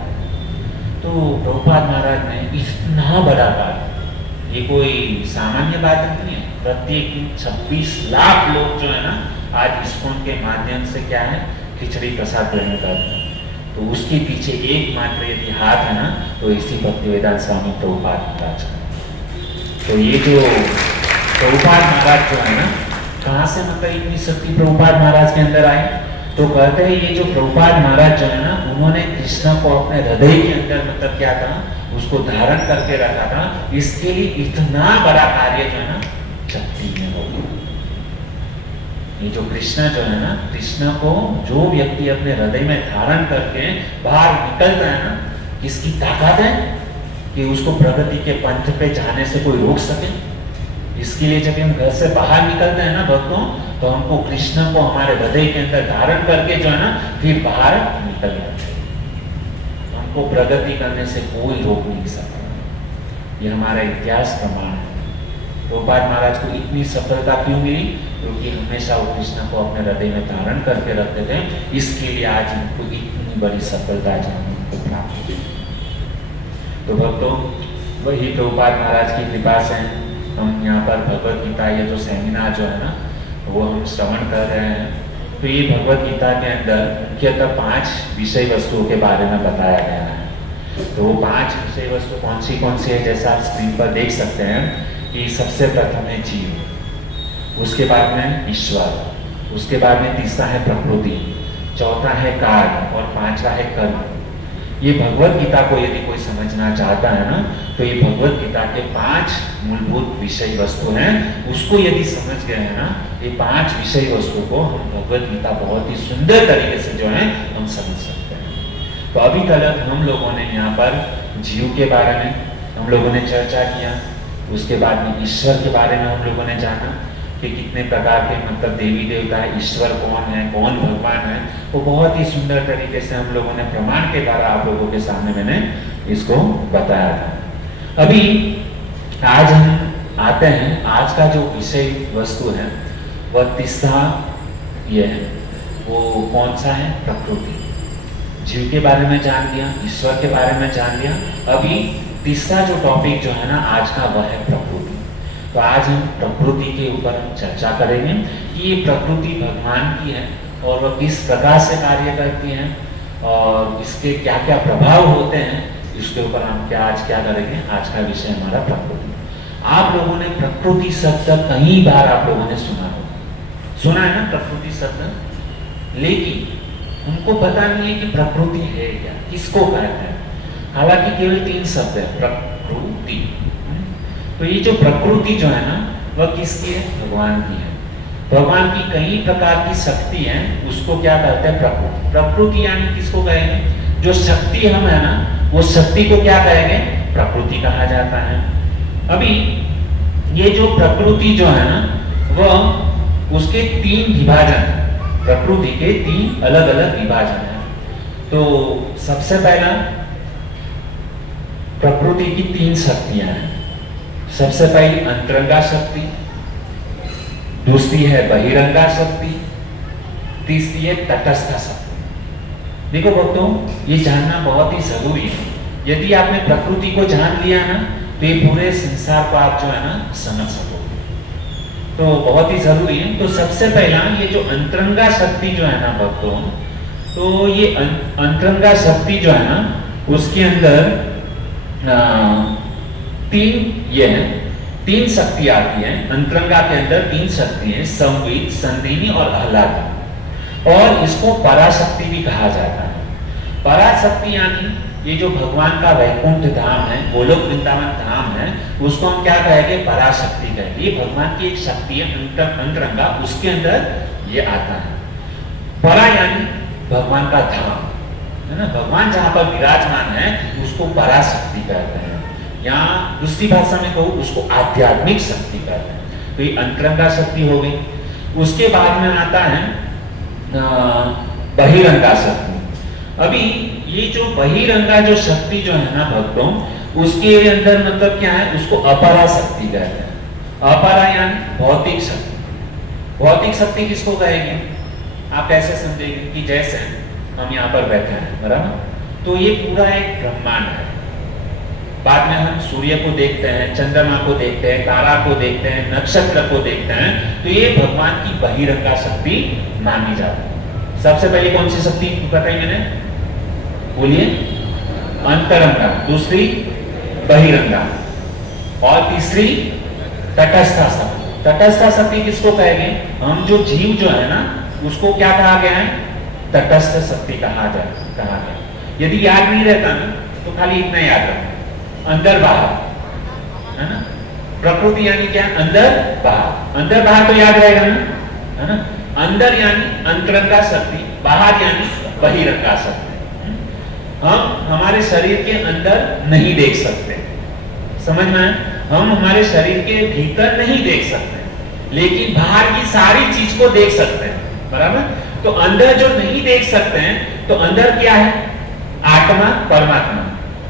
तो प्रभुपाद महाराज ने इतना बड़ा बात, ये कोई सामान्य बात नहीं है। प्रत्येक दिन 26 लाख लोग जो है ना, आज इस्कॉन के माध्यम से क्या है, खिचड़ी प्रसाद ग्रहण करते हैं। तो उसके पीछे एकमात्र यदि हाथ है ना, तो इसी भक्तिवेदांत स्वामी प्रभुपाद महाराज का। तो ये जो प्रभुपाद महाराज जो है ना, कहाँ से मतलब इतनी शक्ति प्रभुपाद महाराज के अंदर आई? तो कहते हैं ये जो प्रभुपाद महाराज जो है ना, उन्होंने कृष्ण को अपने हृदय के अंदर मतलब क्या था, उसको धारण करके रखा था। इसके लिए इतना बड़ा कार्य जो है ना, शक्ति में हो गया। ये जो कृष्ण जो है ना, कृष्ण को जो व्यक्ति अपने हृदय में धारण करके बाहर निकलता है ना, किसकी ताकत है कि उसको प्रगति के पंथ पे जाने से कोई रोक सके। इसके लिए जब हम घर से बाहर निकलते हैं ना भक्तों, तो हमको कृष्ण को हमारे हृदय के अंदर धारण करके जो है ना फिर बाहर निकल जाते हैं। हमको प्रगति करने से कोई रोक नहीं सकता, ये हमारा इतिहास प्रमाण है। प्रभुपाद महाराज को इतनी सफलता क्यों मिली? क्योंकि हमेशा वो कृष्ण को अपने हृदय में धारण करके रखते थे, इसके लिए आज इनको इतनी बड़ी सफलता आज हमको प्राप्त हुई। तो भक्तों, वही प्रभुपाद महाराज की कृपा से हम यहाँ पर भगवत गीता, ये जो सेमिनार जो है ना वो हम श्रवण कर रहे हैं। तो ये भगवत गीता के अंदर मुख्यतः 5 विषय वस्तुओं के बारे में बताया गया है। तो वो 5 विषय वस्तु कौन सी है, जैसा आप स्क्रीन पर देख सकते हैं कि सबसे प्रथम है जीव, उसके बाद में ईश्वर, उसके बाद में तीसरा है प्रकृति, चौथा है कार्य और 5वां है कर्म। ये भगवत गीता को यदि कोई समझना चाहता है ना, तो ये भगवत गीता के 5 मूलभूत विषय वस्तु हैं, उसको यदि समझ गए हैं ना, ये 5 विषय वस्तु को हम भगवत गीता बहुत ही सुंदर तरीके से जो है हम समझ सकते हैं। तो अभी तक हम लोगों ने यहाँ पर जीव के बारे में हम लोगों ने चर्चा किया, उसके बाद में ईश्वर के बारे में हम लोगों ने जाना कि कितने प्रकार के मतलब देवी देवता है, ईश्वर कौन है, कौन भगवान है, वो बहुत ही सुंदर तरीके से हम लोगों ने प्रमाण के द्वारा आप लोगों के सामने मैंने इसको बताया था। अभी आज हम आते हैं, आज का जो विषय वस्तु है वह तीसरा ये है, वो कौन सा है? प्रकृति। जीव के बारे में जान लिया, ईश्वर के बारे में जान लिया। अभी तीसरा जो टॉपिक जो है ना आज का वह है प्रकृति। तो आज हम प्रकृति के ऊपर हम चर्चा करेंगे कि ये प्रकृति भगवान की है और वह किस प्रकार से कार्य करती है और इसके क्या क्या प्रभाव होते हैं, इसके ऊपर हम आज क्या करेंगे। आज का विषय हमारा प्रकृति। आप लोगों ने प्रकृति शब्द कई बार आप लोगों ने सुना है ना प्रकृति शब्द, लेकिन उनको पता नहीं है कि प्रकृति है क्या, किसको कहते हैं। हालांकि केवल 3 शब्द है, प्रकृति। तो ये जो प्रकृति जो है ना वह किसकी है? भगवान की है। भगवान की कई प्रकार की शक्ति है, उसको क्या कहते हैं? प्रकृति। प्रकृति यानी किसको कहेंगे? जो शक्ति हम है ना, वो शक्ति को क्या कहेंगे? प्रकृति कहा जाता है। अभी ये जो प्रकृति जो है ना वह उसके 3 विभाजन, प्रकृति के 3 अलग अलग विभाजन है। तो सबसे पहला प्रकृति की 3 शक्तियां हैं। सबसे पहली अंतरंगा शक्ति, दूसरी है बहिरंगा शक्ति, तीसरी है तटस्थ शक्ति। देखो भक्तों, ये जानना बहुत ही जरूरी है। यदि आपने प्रकृति को जान लिया ना तो ये पूरे संसार को आप जो है ना समझ सकोगे, तो बहुत ही जरूरी है। तो सबसे पहला ये जो अंतरंगा शक्ति जो है ना भक्तों, तो ये अंतरंगा शक्ति जो है ना उसके अंदर 3 शक्ति आती है। अंतरंगा के अंदर 3 शक्ति है, संवित, संदिनी और आह्लादी, और इसको पराशक्ति भी कहा जाता है। पराशक्ति यानी ये जो भगवान का वैकुंठ धाम है, गोलोक वृंदावन धाम है, उसको हम क्या कहेंगे? पराशक्ति कहेंगे। ये भगवान की एक शक्ति है अंतरंगा, उसके अंदर ये आता है। परा यानी भगवान का धाम है ना, भगवान जहां पर विराजमान है उसको पराशक्ति कहते हैं। यहाँ दूसरी भाषा में कहूँ उसको आध्यात्मिक शक्ति कहते हैं। तो ये अंतरंगा शक्ति हो गई। उसके बाद में आता है बहिरंगा शक्ति। अभी ये जो बहिरंगा जो शक्ति जो है ना भक्तों, उसके अंदर मतलब क्या है? उसको अपरा शक्ति कहते हैं। अपरा यानी भौतिक शक्ति। भौतिक शक्ति किसको कहेंगे? आप कैसे समझेंगे कि जैसे हम यहाँ पर बैठे हैं बराबर, तो ये पूरा एक ब्रह्मांड है। बाद में हम सूर्य को देखते हैं, चंद्रमा को देखते हैं, तारा को देखते हैं, नक्षत्र को देखते हैं, तो ये भगवान की बहिरंगा शक्ति मानी जाती है। सबसे पहले कौन सी शक्ति बताई मैंने? बोलिए। अंतरंगा, दूसरी बहिरंगा, और तीसरी तटस्थ शक्ति। तटस्थ शक्ति किसको कहेंगे? हम जो जीव जो है ना उसको क्या कहा गया है? तटस्थ शक्ति कहा गया। यदि याद नहीं रहता ना तो खाली इतना याद रखना, अंदर बाहर है ना। प्रकृति यानी क्या? अंदर बाहर। अंदर बाहर तो याद रहेगा ना, है ना। अंदर यानी अंतरंगा शक्ति, बाहर यानी बहिरंगा शक्ति। हम हमारे शरीर के अंदर नहीं देख सकते, समझ में? हम हमारे शरीर के भीतर नहीं देख सकते, लेकिन बाहर की सारी चीज को देख सकते हैं, बराबर। तो अंदर जो नहीं देख सकते हैं, तो अंदर क्या है? आत्मा, परमात्मा।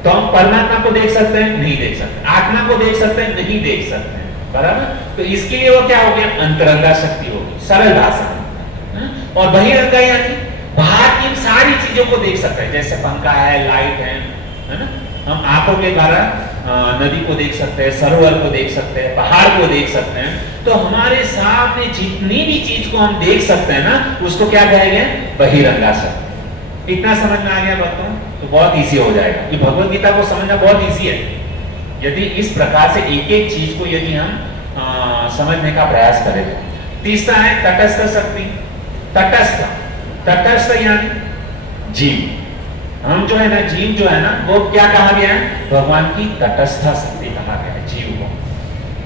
तो हम परमात्मा को देख सकते हैं? नहीं देख सकते। आत्मा को देख सकते हैं? नहीं देख सकते हैं, बराबर। तो इसके लिए वो क्या हो गया? अंतरंगा शक्ति होगी, सरल भाषा में। और बहिरंगा यानी बाहर की सारी चीजों को देख सकते हैं, जैसे पंखा है, लाइट है ना। हम आंखों के द्वारा नदी को देख सकते हैं, सरोवर को देख सकते हैं, पहाड़ को देख सकते हैं। तो हमारे सामने जितनी भी चीज को हम देख सकते हैं ना, उसको क्या कहेंगे? बहिरंगा शक्ति। इतना समझ में आ गया बातों? तो बहुत इजी हो जाएगा। ये भगवत गीता को समझना बहुत इजी है, यदि इस प्रकार से एक एक चीज को यदि हम समझने का प्रयास करें। तीसरा है तटस्थ शक्ति। तटस्थ, तटस्थ यानी जीव। हम जो है ना, जीव जो है ना, वो क्या कहा गया है? भगवान की तटस्थ शक्ति कहा गया है जीव को।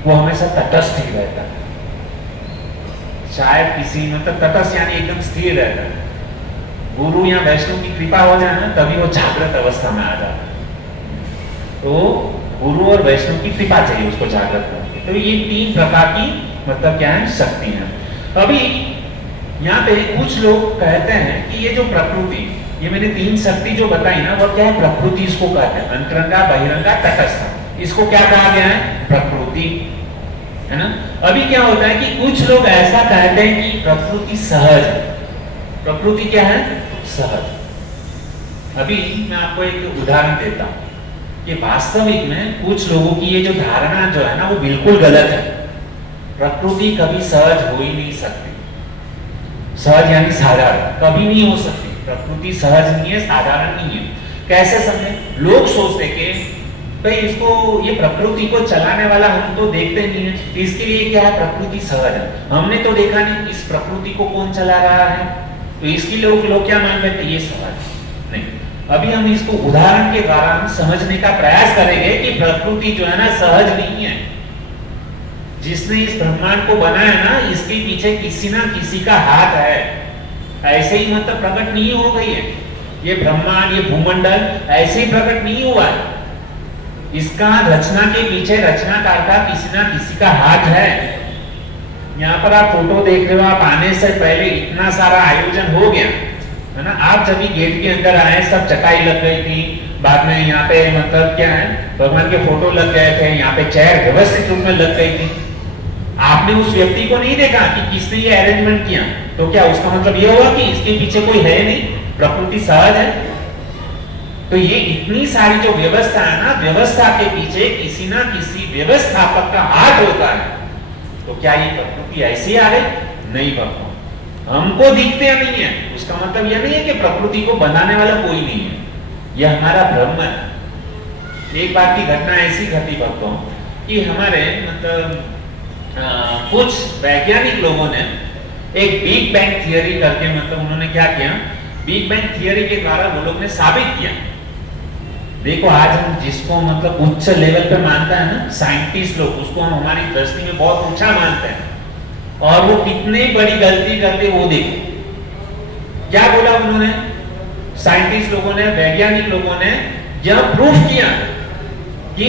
वो हमेशा तटस्थ ही रहता है, शायद किसी मतलब तटस्थ यानी एकदम स्थिर रहता है। गुरु या वैष्णव की कृपा हो जाए ना, तभी वो जागृत अवस्था में आ जाता है। तो गुरु और वैष्णव की कृपा चाहिए उसको जागृत करने। तो ये तीन प्रकार की मतलब क्या है? शक्ति है। अभी यहाँ पे कुछ लोग कहते हैं कि ये जो प्रकृति, ये मैंने तीन शक्ति जो बताई ना, वो क्या है? प्रकृति इसको कहते हैं। अंतरंगा, बहिरंगा, तटस्थ, इसको क्या कहा गया है? प्रकृति, है ना। अभी क्या होता है कि कुछ लोग ऐसा कहते हैं कि प्रकृति सहज है। प्रकृति क्या है? सहज। अभी मैं आपको एक उदाहरण देता हूं कि वास्तविक में कुछ लोगों की ये जो धारणा जो है ना, वो बिल्कुल गलत है। प्रकृति कभी सहज हो ही नहीं सकती। सहज यानी साधारण, कभी नहीं हो सकती। प्रकृति सहज नहीं है, साधारण नहीं है। कैसे समझे? लोग सोचते कि भाई इसको, ये प्रकृति को चलाने वाला हम तो देखते नहीं है, इसके लिए क्या है? प्रकृति सहज है। हमने तो देखा नहीं इस प्रकृति को कौन चला रहा है, तो इसके लिए लोग क्या मान बैठे? ये सहज नहीं। अभी हम इसको उदाहरण के द्वारा हम समझने का प्रयास करेंगे कि प्रकृति जो है ना, सहज नहीं है। जिसने इस ब्रह्मांड को बनाया ना, इसके पीछे किसी ना किसी का हाथ है। ऐसे ही मतलब प्रकट नहीं हो गई है ये ब्रह्मांड, ये भूमंडल ऐसे ही प्रकट नहीं हुआ है। इसका रचना के पीछे रचनाकार का किसी ना किसी का हाथ है। यहाँ पर आप फोटो देख रहे हो, आप आने से पहले इतना सारा आयोजन हो गया है ना। आप जब भी गेट के अंदर आए, सब चटाई लग गई थी, बाद में यहाँ पे मतलब क्या है, भगवान के फोटो लग गए थे, यहाँ पे चेयर व्यवस्थित रूप में लग गई थी। आपने उस व्यक्ति को नहीं देखा कि किसने ये अरेंजमेंट किया, तो क्या उसका मतलब ये हुआ कि इसके पीछे कोई है नहीं, प्रकृति सहज है? तो ये इतनी सारी जो व्यवस्था है ना, व्यवस्था के पीछे किसी ना किसी व्यवस्थापक का हाथ होता है। तो क्या ये प्रकृति ऐसी आ गई? नहीं भक्तों, हमको दिखते नहीं है, उसका मतलब यह नहीं है कि प्रकृति को बनाने वाला कोई नहीं है। यह हमारा भ्रम है। एक बार की घटना ऐसी घटी भक्तों कि हमारे मतलब कुछ वैज्ञानिक लोगों ने एक बिग बैंग थियरी करके, मतलब उन्होंने क्या किया, बिग बैंग थियरी के द्वारा वो लोग ने साबित किया। देखो आज हम जिसको मतलब उच्च लेवल पे मानता है ना, साइंटिस्ट लोग, उसको हम हमारी दृष्टि में बहुत ऊंचा मानते हैं, और वो कितनी बड़ी गलती करते वो देखो। क्या बोला उन्होंने? साइंटिस्ट लोगों ने, वैज्ञानिक लोगों ने यह प्रूफ किया कि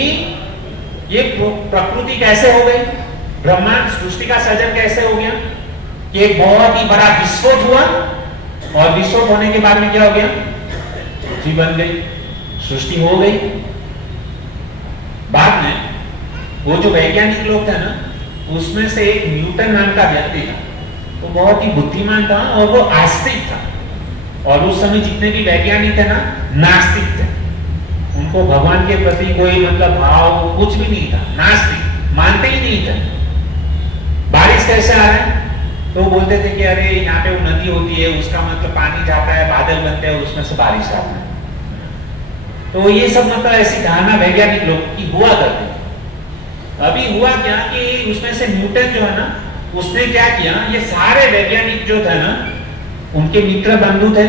ये प्रकृति कैसे हो गई, ब्रह्मांड सृष्टि का सर्जन कैसे हो गया, कि एक बहुत ही बड़ा विस्फोट हुआ, और विस्फोट होने के बाद में क्या हो गया? पृथ्वी बन गई, सृष्टि हो गई। बाद में वो जो वैज्ञानिक लोग थे ना, उसमें से एक न्यूटन नाम का व्यक्ति था, वो बहुत ही बुद्धिमान था और वो आस्तिक था। और उस समय जितने भी वैज्ञानिक थे ना, नास्तिक थे। उनको भगवान के प्रति कोई मतलब भाव कुछ भी नहीं था, नास्तिक, मानते ही नहीं थे। बारिश कैसे आ रहा है, तो बोलते थे कि अरे यहाँ पे वो नदी होती है, उसका मतलब पानी जाता है, बादल बनते हैं, उसमें से बारिश आता है। तो ये सब मतलब ऐसी धारणा वैज्ञानिक लोग की हुआ करती। अभी हुआ क्या कि उसमें से न्यूटन जो है ना, उसने क्या किया, ये सारे वैज्ञानिक जो थे ना, उनके मित्र बंधु थे,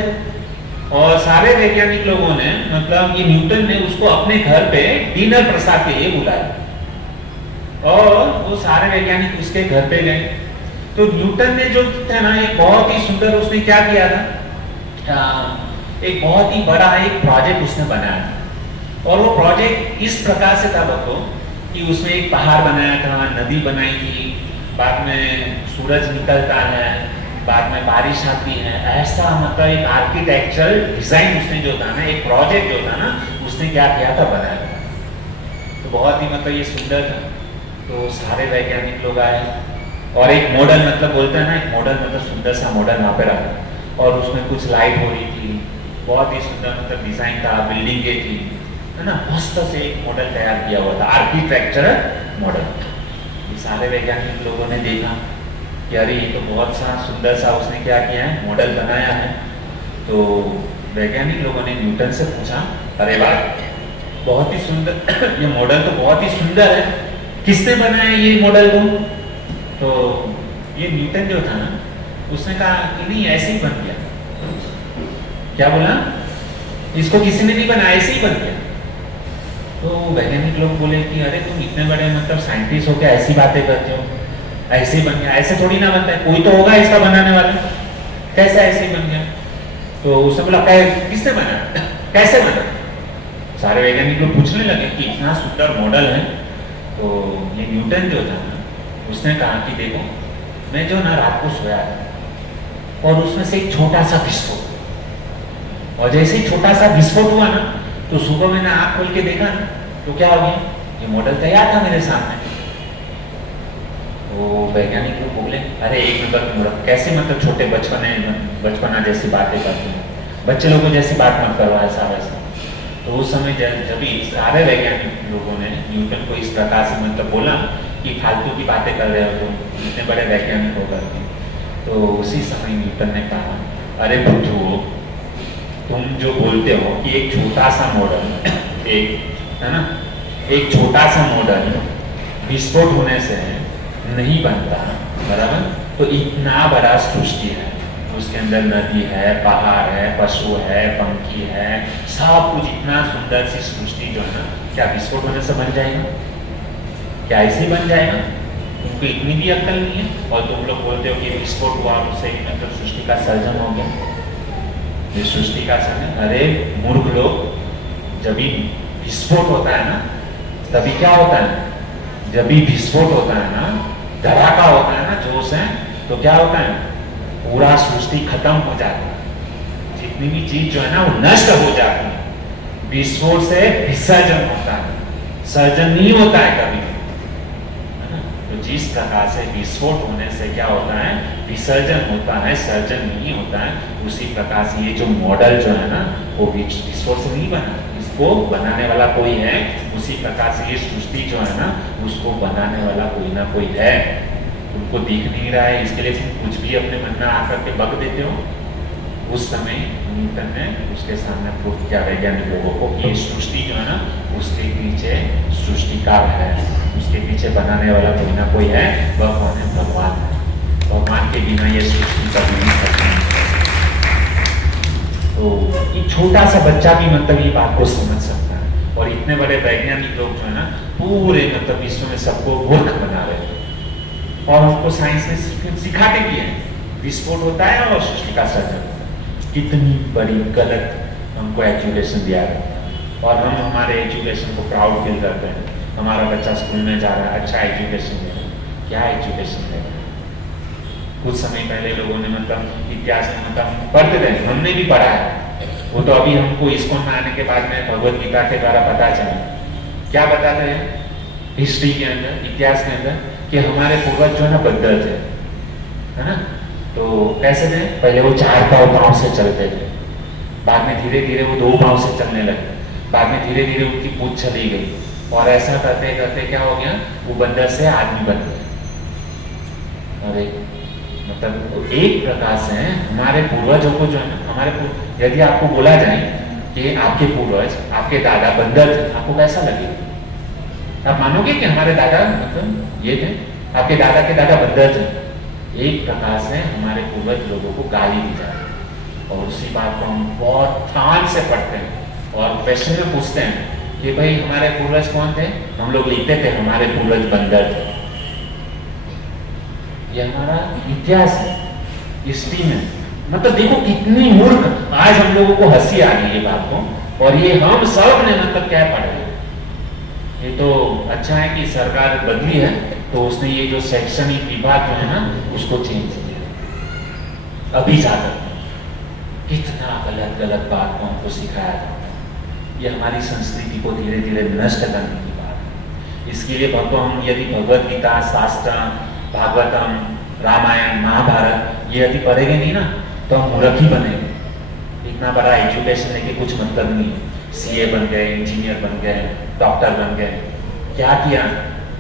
और सारे वैज्ञानिक लोगों ने मतलब ये न्यूटन ने उसको अपने घर पे डिनर प्रसाद के लिए बुलाया, और वो सारे वैज्ञानिक उसके घर पे गए। तो न्यूटन ने जो था ना, एक बहुत ही सुंदर, उसने क्या किया था, एक बहुत ही बड़ा एक प्रोजेक्ट उसने बनाया, और वो प्रोजेक्ट इस प्रकार से था बच्चों कि उसमें एक पहाड़ बनाया था, नदी बनाई थी, बाद में सूरज निकलता है, बाद में बारिश आती है। ऐसा मतलब एक आर्किटेक्चरल डिजाइन उसने जो था ना, एक प्रोजेक्ट जो था ना, उसने क्या किया था, बनाया था। तो बहुत ही मतलब ये सुंदर था। तो सारे वैज्ञानिक लोग आए और एक मॉडल मतलब बोलते हैं ना, एक मॉडल मतलब सुंदर सा मॉडल वहाँ पे रखा और उसमें कुछ लाइट हो रही थी, बहुत ही सुंदर मतलब डिजाइन था, बिल्डिंगें थी, है ना, मस्त से एक मॉडल तैयार किया हुआ था, आर्किटेक्चरल मॉडल। ये सारे वैज्ञानिक लोगों ने देखा कि अरे ये तो बहुत सा सुंदर सा उसने क्या किया है, मॉडल बनाया है। तो वैज्ञानिक लोगों ने न्यूटन से पूछा, अरे वाह बहुत ही सुंदर ये मॉडल तो बहुत ही सुंदर है, किसने बनाया ये मॉडल को? तो ये न्यूटन जो था ना, उसने कहा कि नहीं ऐसे ही बन गया। क्या बोला? इसको किसी ने नहीं बनाया, ऐसे ही बन गया। तो वैज्ञानिक लोग बोले कि अरे तुम इतने बड़े मतलब साइंटिस्ट हो क्या ऐसी बातें करते हो, ऐसे ही बन गया, ऐसे थोड़ी ना बनता है, कोई तो होगा इसका बनाने वाला, कैसे ऐसे ही बन गया? तो उसने बोला किसने बनाया, कैसे बना? सारे वैज्ञानिक लोग पूछने लगे कि इतना सुंदर मॉडल है। तो ये न्यूटन जो था ना, उसने कहा कि देखो मैं जो ना रात को सोया था और उसमें से एक छोटा सा विस्फोट, और जैसे ही छोटा सा विस्फोट हुआ ना, तो सुबह मैंने आंख खोल के देखा ना, तो क्या हो गया, ये मॉडल तैयार था मेरे सामने। तो वैज्ञानिक लोग बोले अरे एक मिनट, कैसे मतलब छोटे बचपना जैसी बातें करते हैं, बच्चे लोगों जैसी बात मत करो ऐसा वैसा। तो उस समय जब सारे वैज्ञानिक लोगों ने न्यूटन को इस प्रकार से मतलब बोला कि फालतू की बातें कर रहे हो तुम, इतने बड़े वैज्ञानिक होकर के। तो उसी समय न्यूटन ने कहा अरे बुद्धू, तुम जो बोलते हो कि एक छोटा सा मॉडल, एक है ना, एक छोटा सा मॉडल विस्फोट होने से नहीं बनता, बराबर? तो इतना बड़ा सृष्टि है, उसके अंदर नदी है, पहाड़ है, पशु है, पंखी है, सब कुछ इतना सुंदर सी सृष्टि जो है ना, क्या विस्फोट होने से बन जाएगा? क्या ऐसे ही बन जाएगा? तुमको इतनी भी अक्ल नहीं है और तुम लोग बोलते हो कि विस्फोट हुआ उससे मतलब सृष्टि का सर्जन हो गया। ये सृष्टि का सर्जन, अरे मूर्ख लोग, जब भी विस्फोट होता है ना, तभी क्या होता है, जब भी विस्फोट होता है ना, धड़ाका होता है ना, जोश है, तो क्या होता है, पूरा सृष्टि खत्म हो जाती है, जितनी भी चीज जो है ना वो नष्ट हो जाती है। विस्फोट से विसर्जन होता है, सर्जन नहीं होता है कभी, है ना? तो जिस प्रकार से विस्फोट होने से क्या होता है, विसर्जन होता है, सर्जन नहीं होता है, उसी प्रकार से ये जो मॉडल जो है ना, वो विस्फोट से नहीं बना, इसको बनाने वाला कोई है। उसी प्रकार से ये सृष्टि जो है ना, उसको बनाने वाला कोई ना कोई है, तुमको दिख नहीं रहा है, इसके लिए तुम कुछ भी अपने मन में आकर के बक देते हो। उस समय न्यूटन ने उसके सामने प्रूफ किया वैज्ञानिक लोगों को कि ये सृष्टि जो है ना, उसके पीछे सृष्टिकार है, उसके पीछे बनाने वाला कोई ना कोई है, वह कौन है, भगवान है। भगवान के बिना ये सृष्टि कभी नहीं सकती। तो एक छोटा सा बच्चा भी मतलब ये बात को समझ सकता है, और इतने बड़े वैज्ञानिक लोग जो है ना, पूरे मतलब विश्व में सबको मूर्ख बना रहे थे, और उसको साइंस ने सिखाते भी है, विस्फोट होता है और सृष्टि का सर्जन। कितनी बड़ी गलत हमको एजुकेशन दिया है, और हम हमारे एजुकेशन को प्राउड फील करते हैं, हमारा बच्चा स्कूल में जा रहा है, अच्छा एजुकेशन ले रहा है। क्या एजुकेशन ले रहा है? कुछ समय पहले लोगों ने मतलब इतिहास में मतलब पढ़ते थे, हमने भी पढ़ा है, वो तो अभी हमको इस्कॉन में आने के बाद में भगवत गीता के द्वारा पता चला। क्या बताते हैं हिस्ट्री के अंदर, इतिहास के अंदर, कि हमारे पूर्वज जो है ना बद्दल थे, है ना? तो कैसे थे? पहले वो 4 पाँव से चलते थे, बाद में धीरे धीरे वो 2 पाँव से चलने लगे, बाद में धीरे धीरे उनकी पूंछ चली गई, और ऐसा करते करते क्या हो गया, वो बंदर से आदमी बन गए। अरे मतलब एक प्रकार से हमारे पूर्वजों को जो है ना, यदि आपको बोला जाए कि आपके पूर्वज, आपके दादा बंदर थे, आपको कैसा लगेगा? आप मानोगे कि हमारे दादा मतलब ये थे, आपके दादा के दादा बंदर थे? एक प्रकार से हमारे पूर्वज लोगों को गाली दी जाती है, और उसी बात को हम बहुत ध्यान से पढ़ते हैं और क्वेश्चन में पूछते हैं कि भाई हमारे पूर्वज कौन थे? हम लोग लिखते थे हमारे पूर्वज बंदर थे। ये हमारा इतिहास है, हिस्ट्री में। मतलब देखो कितनी मूर्ख, आज हम लोगों को हंसी आ रही है बात को, और ये हम सब ने मतलब क्या पढ़ा है, ये तो अच्छा है कि सरकार बदली है, तो उसने ये जो शैक्षणिक विभाग जो है ना उसको चेंज किया। अभी जाकर कितना गलत गलत बात को हमको सिखाया जाता है। ये हमारी संस्कृति को धीरे धीरे नष्ट करने की बात है। इसके लिए हम यदि भगवत गीता, शास्त्र, भागवतम, रामायण, महाभारत ये यदि पढ़ेंगे नहीं ना तो हम मूर्ख ही बनेंगे। इतना बड़ा एजुकेशन लेके कुछ मतलब नहीं है। सीए बन गए, इंजीनियर बन गए, डॉक्टर बन गए, क्या किया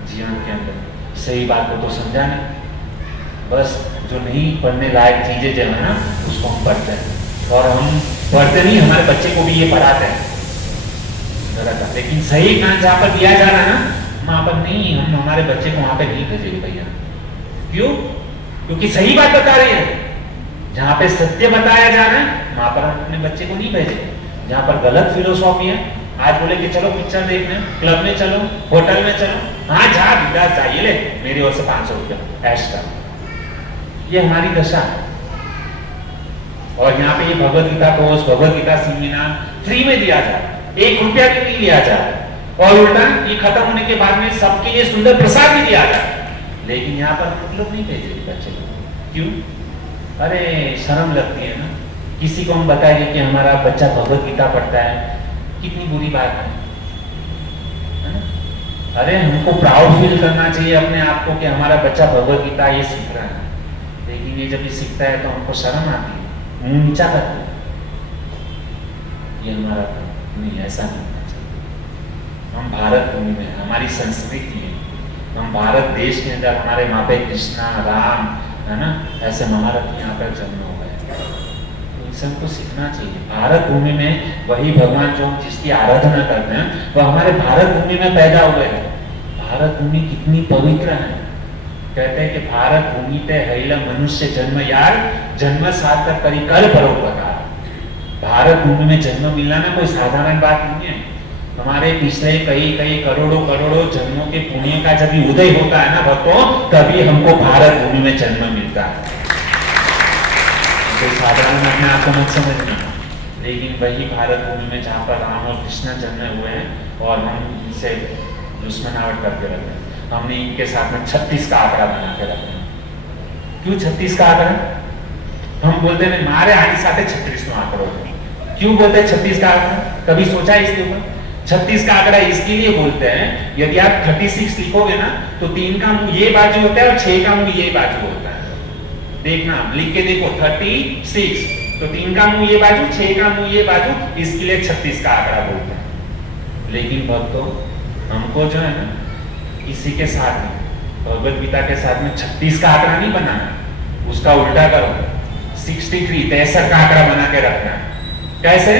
जीवन के अंदर? सही बात को तो समझा नहीं। बस जो नहीं पढ़ने लायक चीजें जो है ना उसको हम पढ़ते हैं, और हम पढ़ते नहीं, हमारे बच्चे को भी ये पढ़ाते हैं गलत है। लेकिन सही ज्ञान जहाँ पर दिया जा रहा है ना वहां पर नहीं, हम हमारे बच्चे को वहां पे नहीं भेजेंगे भैया। क्यों? क्योंकि सही बात बता रही है। जहाँ पे सत्य बताया जा रहा है वहां पर हम अपने बच्चे को नहीं भेजेंगे। जहाँ पर गलत फिलोसॉफी है, आज बोले कि चलो पिक्चर देखने, क्लब में चलो, होटल में चलो, हाँ जा बिंदास जाइए, ले मेरी ओर से 500 रुपया ऐश कर। ये हमारी दशा है। और यहाँ पे ये Bhagavad Gita course, Bhagavad Gita seminar free में दिया जाए, 1 रुपया भी नहीं लिया जाए, और उल्टा ये खत्म होने के बाद में सबके लिए सुंदर प्रसाद भी दिया जाए। लेकिन यहाँ पर हम लोग नहीं भेजे बच्चे को। क्यों? अरे शर्म लगती है ना। किसी को हम बताएंगे कि हमारा बच्चा भगवत गीता पढ़ता है, कितनी बुरी बात है ना? अरे हमको प्राउड फील करना चाहिए अपने आप को कि हमारा बच्चा भगवत गीता ये सीख रहा है। लेकिन ये जब ये सीखता है तो हमको शर्म आती है, मुंह नीचा करते हैं। ये हमारा नहीं, ऐसा नहीं होना चाहिए। हम भारत भूमि में, हमारी संस्कृति है, हम भारत देश के अंदर, हमारे वहाँ पे कृष्णा, राम है ना, ऐसे महारथ यहाँ पर जन्म हो गए। तो इन सबको सीखना चाहिए। भारत भूमि में वही भगवान जो हम जिसकी आराधना करते हैं वो हमारे भारत भूमि में पैदा हुए हैं। भारत भूमि कितनी पवित्र है। कहते हैं कि भारत भूमि पे हैला मनुष्य जन्म यार, जन्म सार्थक करी कर परोपकार। भारत भूमि में जन्म मिलना ना कोई साधारण बात नहीं है। हमारे पिछले कई करोड़ों जन्मों के पुण्य का जब उदय होता है ना भक्तों, तभी हमको भारत भूमि में जन्म मिलता है। कोई साधारण अपने आप को मत समझना। लेकिन वही भारत भूमि में जहाँ पर राम और कृष्ण जन्मे हुए हैं और हम इनसे दुश्मनावट करके रखते हैं। हमने इनके साथ में 36 का आंकड़ा बना के रखते हैं। क्यों 36 का आंकड़ा? हम बोलते हैं मारे आने साथ 36 आंकड़ों। क्यों बोलते हैं 36 का आंकड़ा? कभी सोचा इसके ऊपर? 36 का आंकड़ा इसके लिए बोलते हैं, यदि आप 36 लिखोगे ना तो 3 का मुंह ये बाजू होता है और 6 का मुंह ये बाजू होता है। देखना, लिख के देखो 36, तो 3 का मुंह ये बाजू, 6 का मुंह ये बाजू, इसके लिए 36 का आंकड़ा बोलते हैं। लेकिन भक्तों हमको जो है ना इसी के साथ में, भगवत गीता के साथ में 36 का आंकड़ा नहीं बनाना, उसका उल्टा करो, 63 का आंकड़ा बना के रखना। कैसे?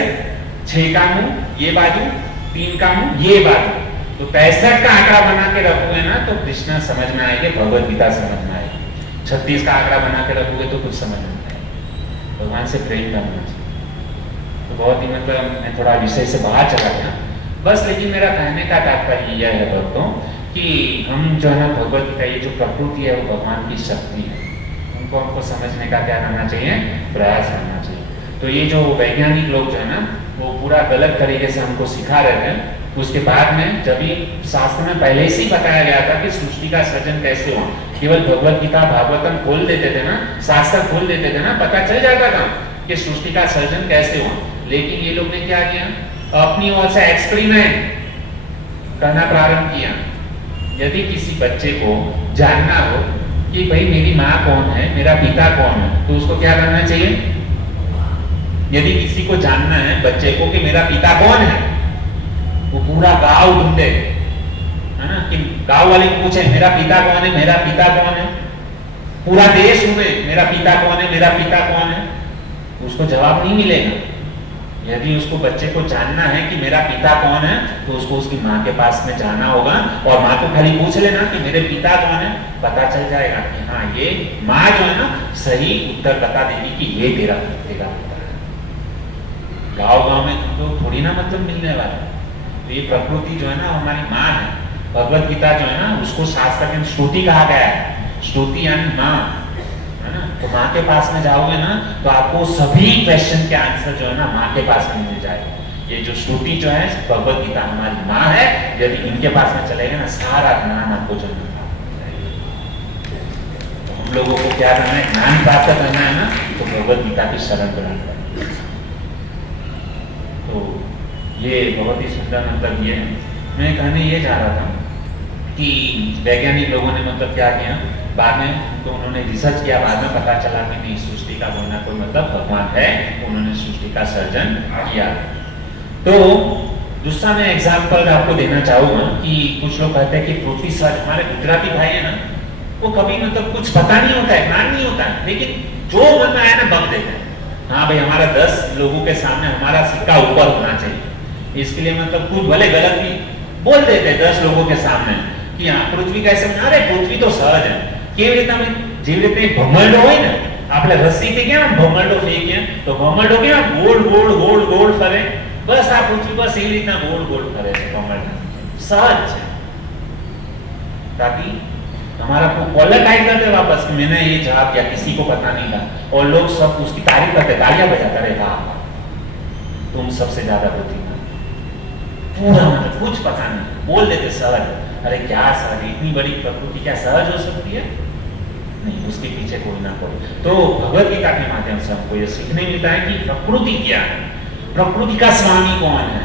6 का मुंह ये बाजू, 3 का मुंह ये बाजू, तो 63 का आंकड़ा बना के रखोगे ना तो कृष्ण समझ में आएंगे, भगवत गीता समझ में आएगी। 36 का आंकड़ा बना के रखोगे तो कुछ समझ में नहीं आएगा। भगवान से प्रेम करना चाहिए। तो बहुत ही मतलब मैं थोड़ा विषय से बाहर चला गया बस, लेकिन मेरा कहने का तात्पर्य यह है भक्तों कि हम जो है भगवत गीता, ये जो प्रकृति है वो भगवान की शक्ति है, उनको हमको समझने का क्या करना चाहिए? प्रयास करना चाहिए। तो ये जो वैज्ञानिक लोग जो है ना वो पूरा गलत तरीके से हमको सिखा रहे थे। उसके बाद में जब ये शास्त्र में पहले से ही बताया गया था कि सृष्टि का सृजन कैसे हुआ, केवल भगवत गीता भागवतम खोल देते थे ना, शास्त्र खोल देते थे ना, पता चल जाता था कि सृष्टि का सृजन कैसे हुआ। लेकिन ये लोग ने क्या किया? अपनी ओर से एक्सपेरिमेंट करना प्रारंभ किया। यदि किसी बच्चे को जानना हो कि भाई मेरी माँ कौन है, मेरा पिता कौन है, तो उसको क्या करना चाहिए? यदि किसी को जानना है बच्चे को कि मेरा पिता कौन है, वो पूरा गांव ढूंढे, है ना, कि गांव वाले को पूछे मेरा पिता कौन है, मेरा पिता कौन है, पूरा देश घूमे मेरा पिता कौन है, मेरा पिता कौन है, उसको जवाब नहीं मिलेगा। यदि उसको बच्चे को जानना है कि मेरा पिता कौन है तो उसको उसकी माँ के पास में जाना होगा और माँ को खाली पूछ लेना कि मेरे पिता कौन है, पता चल जाएगा कि हाँ ये माँ जो है ना सही उत्तर बता देगी कि ये तेरा पिता है। गाँव में तुमको थोड़ी ना मतलब मिलने वाला है। तो ये प्रकृति जो है ना हमारी माँ है। भगवत गीता जो है ना उसको शास्त्र के स्तुति कहा गया है। स्तुति यानी माँ, है ना। तो माँ के पास में जाओगे ना तो आपको सभी क्वेश्चन के आंसर जो है ना माँ के पास में मिल जाएगा। ये जो श्रुति जो है भगवत गीता हमारी माँ है, यदि इनके पास में चलेगा ना सारा ज्ञान आपको जो मिलेगा। तो हम लोगों को क्या करना है, ज्ञान प्राप्त करना है ना, तो भगवत गीता की शरण ग्रहण करना। तो ये बहुत ही सुंदर मतलब ये है। मैं कहने ये जा रहा था कि वैज्ञानिक लोगों ने मतलब क्या किया, बाद में तो उन्होंने रिसर्च किया, बाद में पता चला कि नहीं सृष्टि का कोई ना कोई मतलब भगवान है, उन्होंने सृष्टि का सर्जन किया। तो दूसरा मैं एग्जाम्पल आपको देना चाहूंगा कि कुछ लोग कहते हैं कि पृथ्वी सर, हमारे गुजराती भाई है ना, वो कभी मतलब कुछ पता नहीं होता है, ज्ञान नहीं होता है, लेकिन जो मन में आया ना बक देते हैं। हाँ भाई हमारा 10 लोगों के सामने हमारा सिक्का ऊपर होना चाहिए, इसके लिए मतलब कुछ भले गलत भी बोल देते हैं 10 लोगों के सामने कि हाँ पृथ्वी कैसे, अरे पृथ्वी तो सहज है। કેવી રીતે અમે જેવી રીતે ભમરડો હોય ને, આપણે રસ્સી થી કેમ ભમરડો ફેંકીએ, તો ભમરડો કેમ ગોળ ગોળ ગોળ ગોળ ફરે, બસ આ પૃથ્વી પર એવી રીતના ગોળ ગોળ ફરે છે ભમરડા, सहज છે। ताकि हमारा कॉलर टाइप करते वापस कि मैंने ये जवाब दिया, किसी को पता नहीं था, और लोग सब उसकी तारीफ करते, तालियां बजाते रहे, वाह तुम सबसे ज्यादा बुद्धिमान, पूरा मतलब कुछ पता नहीं, बोल देते सहज। अरे क्या सहज, इतनी बड़ी प्रकृति क्या सहज हो सकती है? नहीं, उसके पीछे कोई ना कोई। तो भगवत गीता के माध्यम से हमको ये सीखने मिलता है कि प्रकृति क्या है, प्रकृति का स्वामी कौन है।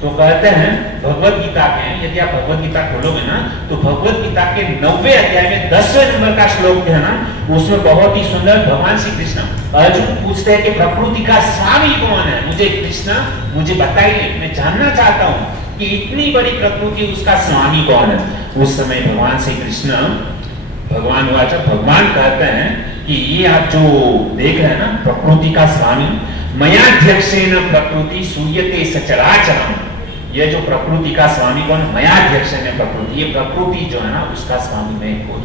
तो कहते हैं भगवत गीता के, यदि आप भगवत गीता खोलोगे ना, तो भगवत गीता के 90वें अध्याय में 10वें नंबर का श्लोक है ना, उसमें बहुत ही सुंदर भगवान श्री कृष्ण अर्जुन पूछते हैं कि प्रकृति का स्वामी कौन है, मुझे कृष्ण मुझे बताइए, मैं जानना चाहता हूँ कि इतनी बड़ी प्रकृति उसका स्वामी कौन है। उस समय भगवान श्री कृष्ण भगवान वाचा भगवान कहते हैं कि ये आप जो देख रहे हैं ना प्रकृति का स्वामी, मयाध्यक्षेन प्रकृति सूयते सचराचरम, ये जो प्रकृति का स्वामी कौन, मयाध्यक्षेन प्रकृति, ये प्रकृति जो है ना उसका स्वामी मैं खुद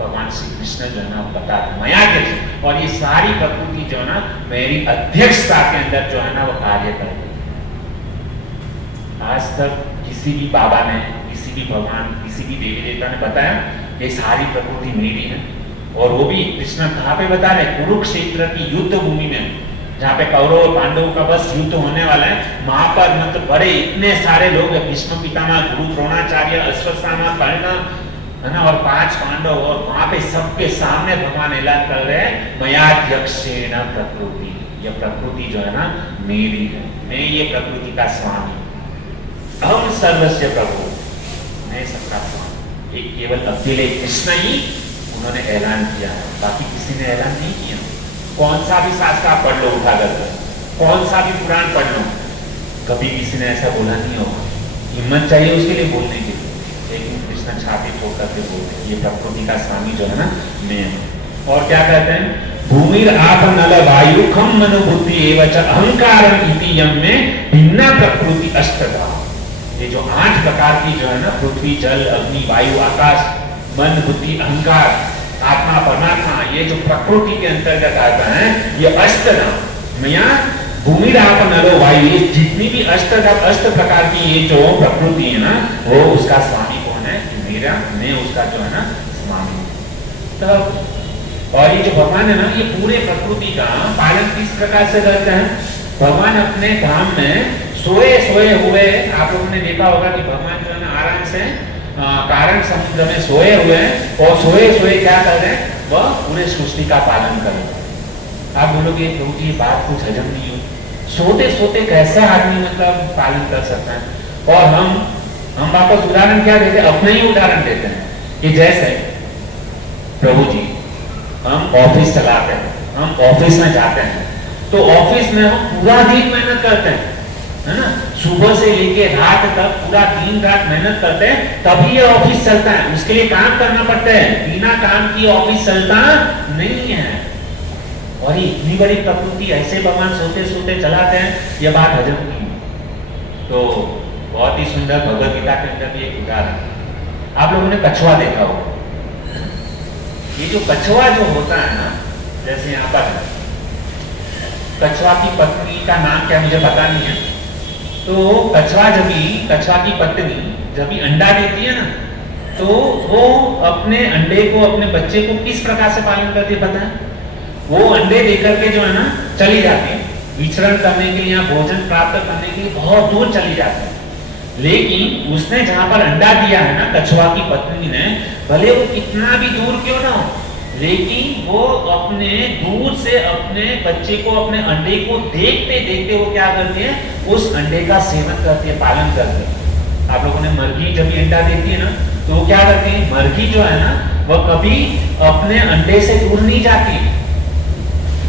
भगवान श्री कृष्ण जो है ना बता मयाध्यक्ष, और ये सारी प्रकृति जो है ना मेरी अध्यक्षता के अंदर जो है ना वो कार्य करती है। आज तक किसी भी बाबा ने, किसी भी भगवान, किसी भी देवी देवता ने बताया ये सारी प्रकृति मेरी है, और वो भी कृष्ण कहाँ पे बता रहे, कुरुक्षेत्र की युद्ध भूमि में, जहाँ पे कौरव और पांडवों का बस युद्ध होने वाला है, वहां पर मतलब बड़े इतने सारे लोग, भीष्म पितामह, गुरु द्रोणाचार्य, अश्वत्थामा, कर्ण है ना, और 5 पांडव, और वहां पे सबके सामने भगवान ऐलान कर रहे हैं मयाध्यक्षेण प्रकृति, ये प्रकृति जो है ना मेरी है, मैं ये प्रकृति का स्वामी, अहम सर्वस्य प्रभु, मैं सबका स्वामी। ये केवल अकेले कृष्ण ही उन्होंने ऐलान किया है, बाकी किसी ने ऐलान नहीं किया। कौन सा भी शास्त्र आप पढ़ लो उठा कर, कौन सा भी पुराण पढ़ लो, कभी किसी ने ऐसा बोला नहीं होगा। हिम्मत चाहिए उसके लिए बोलने के लिए, लेकिन कृष्ण छाती फोड़ करके बोलते हैं ये प्रकृति का स्वामी जो है ना मैं हूं। और क्या कहते हैं, भूमिर आप नल वायु खम मनोबुद्धि एवं अहंकारम इति यम में भिन्ना प्रकृति अष्टधा, ये जो 8 प्रकार की जो है ना पृथ्वी, जल, अग्नि, वायु, आकाश, मन, बुद्धि, अहंकार, आत्मा, परमात्मा, ये जो प्रकृति के अंतर्गत आता है, ये अष्टधाम मया भूमि राप नलो वायु, ये जितनी भी अष्ट प्रकार की ये जो प्रकृति है ना, वो उसका स्वामी कौन है, मेरा, मैं उसका जो है ना स्वामी। तो और ये जो भगवान है ना, ये पूरे प्रकृति का पालन किस प्रकार से करते हैं, भगवान अपने धाम में सोए हुए, आप लोगों ने देखा होगा कि भगवान जो है ना आराम से कारण समुद्र में सोए हुए हैं, और सोए क्या कर रहे हैं, वह पूरे सृष्टि का पालन कर रहे हैं। आप बोलोगे प्रभु जी बात कुछ हजम नहीं हो, सोते कैसे आदमी मतलब पालन कर सकता है। और हम वापस उदाहरण क्या देते हैं, अपना ही उदाहरण देते हैं कि जैसे प्रभु जी हम ऑफिस चलाते हैं, हम ऑफिस में जाते हैं, तो ऑफिस में हम पूरा दिन मेहनत करते हैं, है ना, सुबह से लेके रात तक पूरा दिन रात मेहनत करते हैं, तभी ये ऑफिस चलता है, उसके लिए काम करना पड़ता है, बिना काम की ऑफिस चलता नहीं है। और ये इतनी बड़ी प्रकृति ऐसे भगवान सोते चलाते हैं, ये बात हजम नहीं। तो बहुत ही सुंदर भगवत गीता के अंदर भी एक उदाहरण, आप लोगों ने कछुआ देखा होगा, ये जो कछुआ जो होता है ना, जैसे यहाँ पर कछुआ की पत्नी का नाम क्या मुझे पता नहीं है, तो कछुआ की पत्नी जब भी अंडा देती है ना, तो वो अपने अंडे को, अपने बच्चे को किस प्रकार से पालन करती है पता है, वो अंडे देकर के जो है ना चली जाती है, विचरण करने के लिए या भोजन प्राप्त करने के लिए बहुत दूर चली जाती है। लेकिन उसने जहां पर अंडा दिया है ना, कछुआ की पत्नी ने, भले वो कितना भी दूर क्यों ना हो, लेकिन वो अपने दूर से अपने बच्चे को, अपने अंडे को देखते देखते वो क्या करती है, उस अंडे का सेवन करती है, पालन करती है। आप लोगों ने मर्गी जब भी अंडा देती है ना, तो वो क्या करती है, मर्गी जो है ना, वह कभी अपने अंडे से दूर नहीं जाती।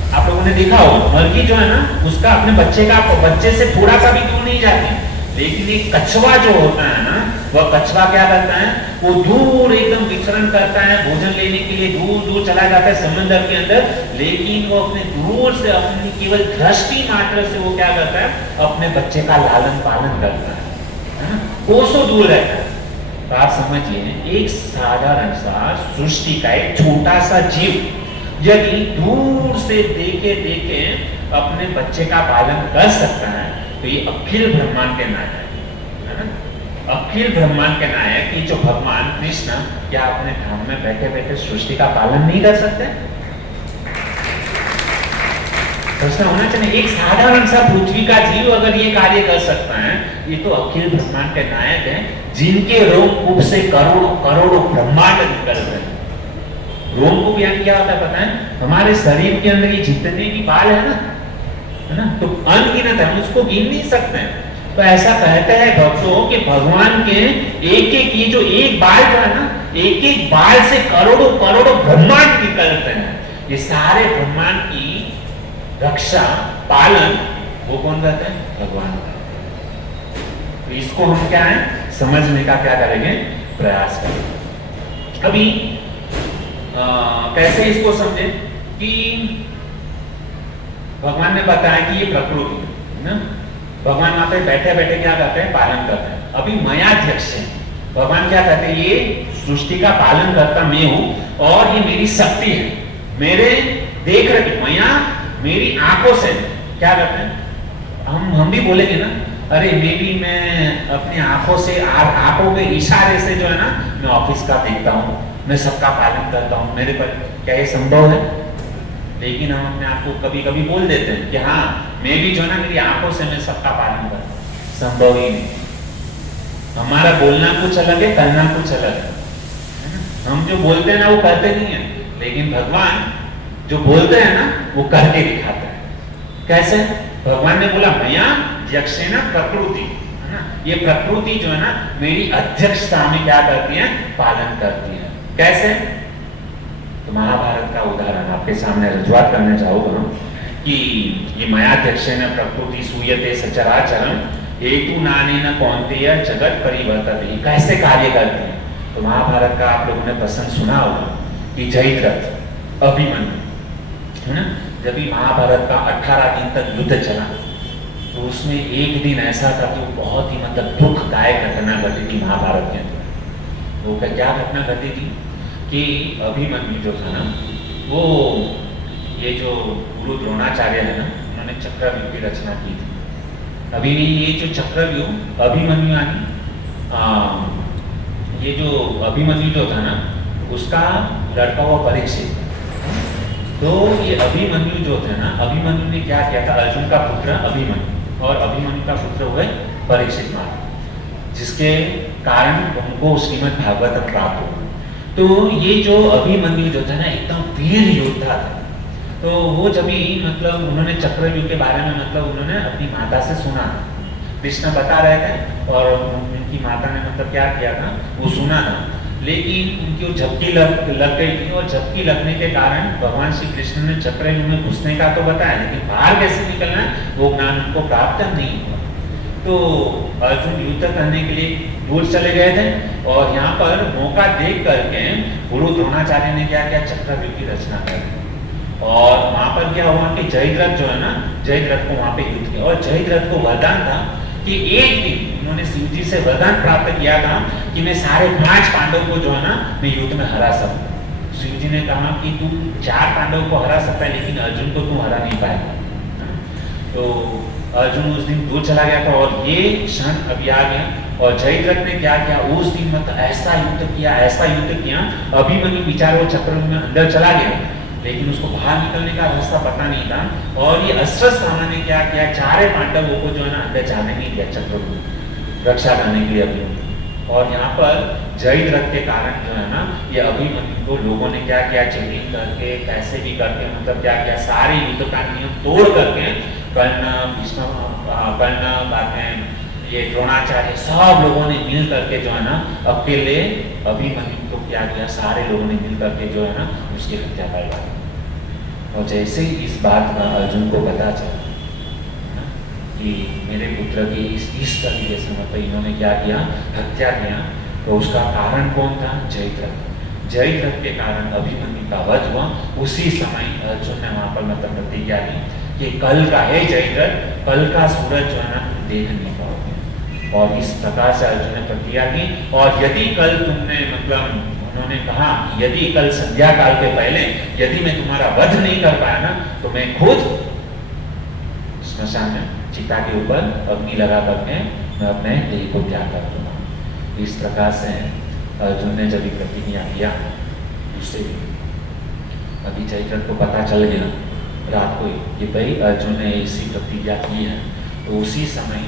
आप लोगों ने देखा होगा, मर्गी जो है ना, उसका अपने बच्चे से थोड़ा सा भी दूर नहीं जाती। लेकिन एक कछुआ जो होता है ना, वह कछुआ क्या करता है, वो दूर एकदम विचरण करता है, भोजन लेने के लिए दूर दूर चला जाता है समंदर के अंदर। लेकिन वो अपने दूर से, अपनी केवल दृष्टि मात्र से वो क्या करता है, अपने बच्चे का लालन पालन करता है, कोसों दूर रहता है। तो आप समझिए, एक साधारण सा सृष्टि का एक छोटा सा जीव यदि दूर से देखे देखे अपने बच्चे का पालन कर सकता है, तो ये अखिल ब्रह्मांड के नायक है ना, अखिल ब्रह्मांड के नायक ये जो भगवान कृष्ण, क्या अपने धाम में बैठे बैठे सृष्टि का पालन नहीं कर सकते? प्रश्न होना चाहिए, एक साधारण सा पृथ्वी का जीव अगर ये कार्य कर सकता है, ये तो अखिल ब्रह्मांड के नायक है, जिनके रोमकूप से करोड़ों करोड़ों ब्रह्मांड निकल रहे हैं। रोमकूप यानी क्या होता है पता है? हमारे शरीर के अंदर ये जितने भी बाल है ना, तो अनगिनत है, हम उसको गिन नहीं सकते हैं। तो ऐसा कहते हैं भक्तों कि भगवान के एक एक, ये जो एक बाल जो है ना, एक एक बाल से करोड़ों करोड़ों ब्रह्मांड निकलते हैं। ये सारे ब्रह्मांड की रक्षा, पालन वो कौन करते हैं? भगवान। तो इसको हम क्या है, समझने का क्या करेंगे, प्रयास करेंगे। अभी कैसे इसको समझे कि भगवान ने बताया कि ये प्रकृति है ना, भगवान वहां पे बैठे बैठे क्या करते हैं, पालन करते हैं। अभी मयाध्यक्ष है, भगवान क्या कहते हैं, ये सृष्टि का पालन करता मैं हूं और ये मेरी शक्ति है, मेरे देख रहे मया, मेरी आंखों से क्या करते हैं, हम भी बोलेंगे ना, अरे मैं अपनी आंखों से, आंखों के इशारे से जो है ना, मैं ऑफिस का देखता हूँ, मैं सबका पालन करता हूँ, मेरे पर क्या ये संभव है? लेकिन हम अपने आप को कभी कभी बोल देते हैं कि हाँ, मैं भी जो है ना, मेरी आंखों से मैं सबका पालन करता हूँ। संभव ही नहीं। हमारा बोलना कुछ अलग है, करना कुछ अलग है। हम जो बोलते हैं ना, वो करते नहीं है, लेकिन भगवान जो बोलते हैं ना, वो करके दिखाते हैं। कैसे? भगवान ने बोला मया यक्षेना प्रकृति, है ना, ये प्रकृति जो है ना, मेरी अध्यक्षता में क्या करती है, पालन करती है। कैसे? तो महाभारत का उदाहरण आपके सामने रजुआत करना चाहूंगा कि ये मयाध्यक्षेन प्रकृति सूयते सचराचरम हेतु नानेन कौन्तेय जगत परिवर्तते, कैसे कार्य करते हैं? तो महाभारत का आप लोगों ने प्रसंग सुना होगा कि जयद्रथ, अभिमन्यु, है ना, जब भी महाभारत का 18 दिन तक युद्ध चला, तो उसमें एक दिन ऐसा था कि वो बहुत ही मतलब दुखदायक घटना घटी थी महाभारत के अंदर। वो क्या घटना घटी थी कि अभिमन्यु जो था ना, वो ये जो गुरु द्रोणाचार्य है ना, उन्होंने चक्रव्यूह की रचना की थी। अभी ये जो चक्रव्यूह, अभिमन्यु यानी ये जो अभिमन्यु जो था ना, उसका लड़का हुआ परीक्षित। तो ये अभिमन्यु जो थे ना, अभिमन्यु ने क्या किया था, अर्जुन का पुत्र अभिमन्यु और अभिमन्यु का पुत्र हुए परीक्षित महाराज, जिसके कारण उनको श्रीमद् भागवत प्राप्त हुआ। तो ये जो अभिमन्यु जो था ना, एकदम वीर योद्धा था। तो वो जब भी मतलब उन्होंने चक्रव्यूह के बारे में मतलब उन्होंने अपनी माता से सुना, कृष्ण बता रहे थे और उनकी माता ने मतलब क्या किया था, वो सुना था। लेकिन उनकी झपकी लग गई थी, और झपकी लगने के कारण भगवान श्री कृष्ण ने चक्रव्यूह में घुसने का तो बताया, लेकिन बाहर कैसे निकलना है वो ज्ञान उनको प्राप्त नहीं हुआ। तो अर्जुन युद्ध करने के लिए दूर चले गए थे, और यहाँ पर मौका देख करके गुरु द्रोणाचार्य ने क्या किया, चक्रव्यूह की रचना कर दी। और वहां पर क्या हुआ कि जयद्रथ जो है ना, जयद्रथ को वहां पे युद्ध किया, और जयद्रथ को वरदान था कि एक दिन उन्होंने शिव जी से वरदान प्राप्त किया था कि मैं सारे 5 पांडव को जो है ना, मैं युद्ध में हरा सकूं। शिव जी ने कहा कि तू 4 पांडव को हरा सकता है, लेकिन अर्जुन को तू हरा नहीं पाएगा। तो अर्जुन उस दिन दूर चला गया था, और ये क्षण अभी आ गया। और जयद्रथ ने क्या किया, उस दिन मतलब ऐसा युद्ध किया, ऐसा युद्ध किया, अभिमन्यु विचार वो चक्रव्यूह में अंदर चला गया, लेकिन उसको बाहर निकलने का रास्ता पता नहीं था। और ये अश्वत्थामा ने क्या किया, चारे पांडवों को जो है ना अंदर जाने नहीं दिया, चंद्रगुप्त रक्षा करने के लिए अभिमन्यु। और यहाँ पर जयद्रथ के कारण जो है ना ये अभिमन्यु को लोगों ने क्या किया, चेकिंग करके कैसे भी करके मतलब क्या किया, सारे युद्ध का नियम तोड़ करके कर्ण भीष्म कर्ण बाद में ये द्रोणाचार्य सब लोगों ने मिल करके जो है ना अकेले अभिमन्यु को क्या किया, सारे लोगों ने मिल करके जो है ना उसकी हत्या करवा दी। और जैसे ही इस बात का अर्जुन को पता चला कि मेरे पुत्र की इस तरीके से मतलब इन्होंने क्या किया, हत्या किया, तो उसका कारण कौन था, जयद्रथ। जयद्रथ के कारण अभिमन्यु का वध हुआ। उसी समय अर्जुन ने वहां पर मतलब प्रतिज्ञा ली कि कल का है जयद्रथ, कल का सूरज जो है ना देख नहीं पाओगे। और इस प्रकार से अर्जुन ने प्रतिज्ञा की। और यदि कल तुमने मतलब उन्होंने कहा कि यदि कल संध्या काल के पहले यदि मैं तुम्हारा वध नहीं कर पाया ना तो मैं खुद स्मशान में चिता के ऊपर अग्नि लगा करके मैं अपने देह को त्याग कर दूंगा। इस प्रकार से अर्जुन ने जब प्रतिज्ञा किया, उससे अभी जयद्रथ को पता चल गया रात को कि भाई अर्जुन ने इसी प्रतिज्ञा की है, तो उसी समय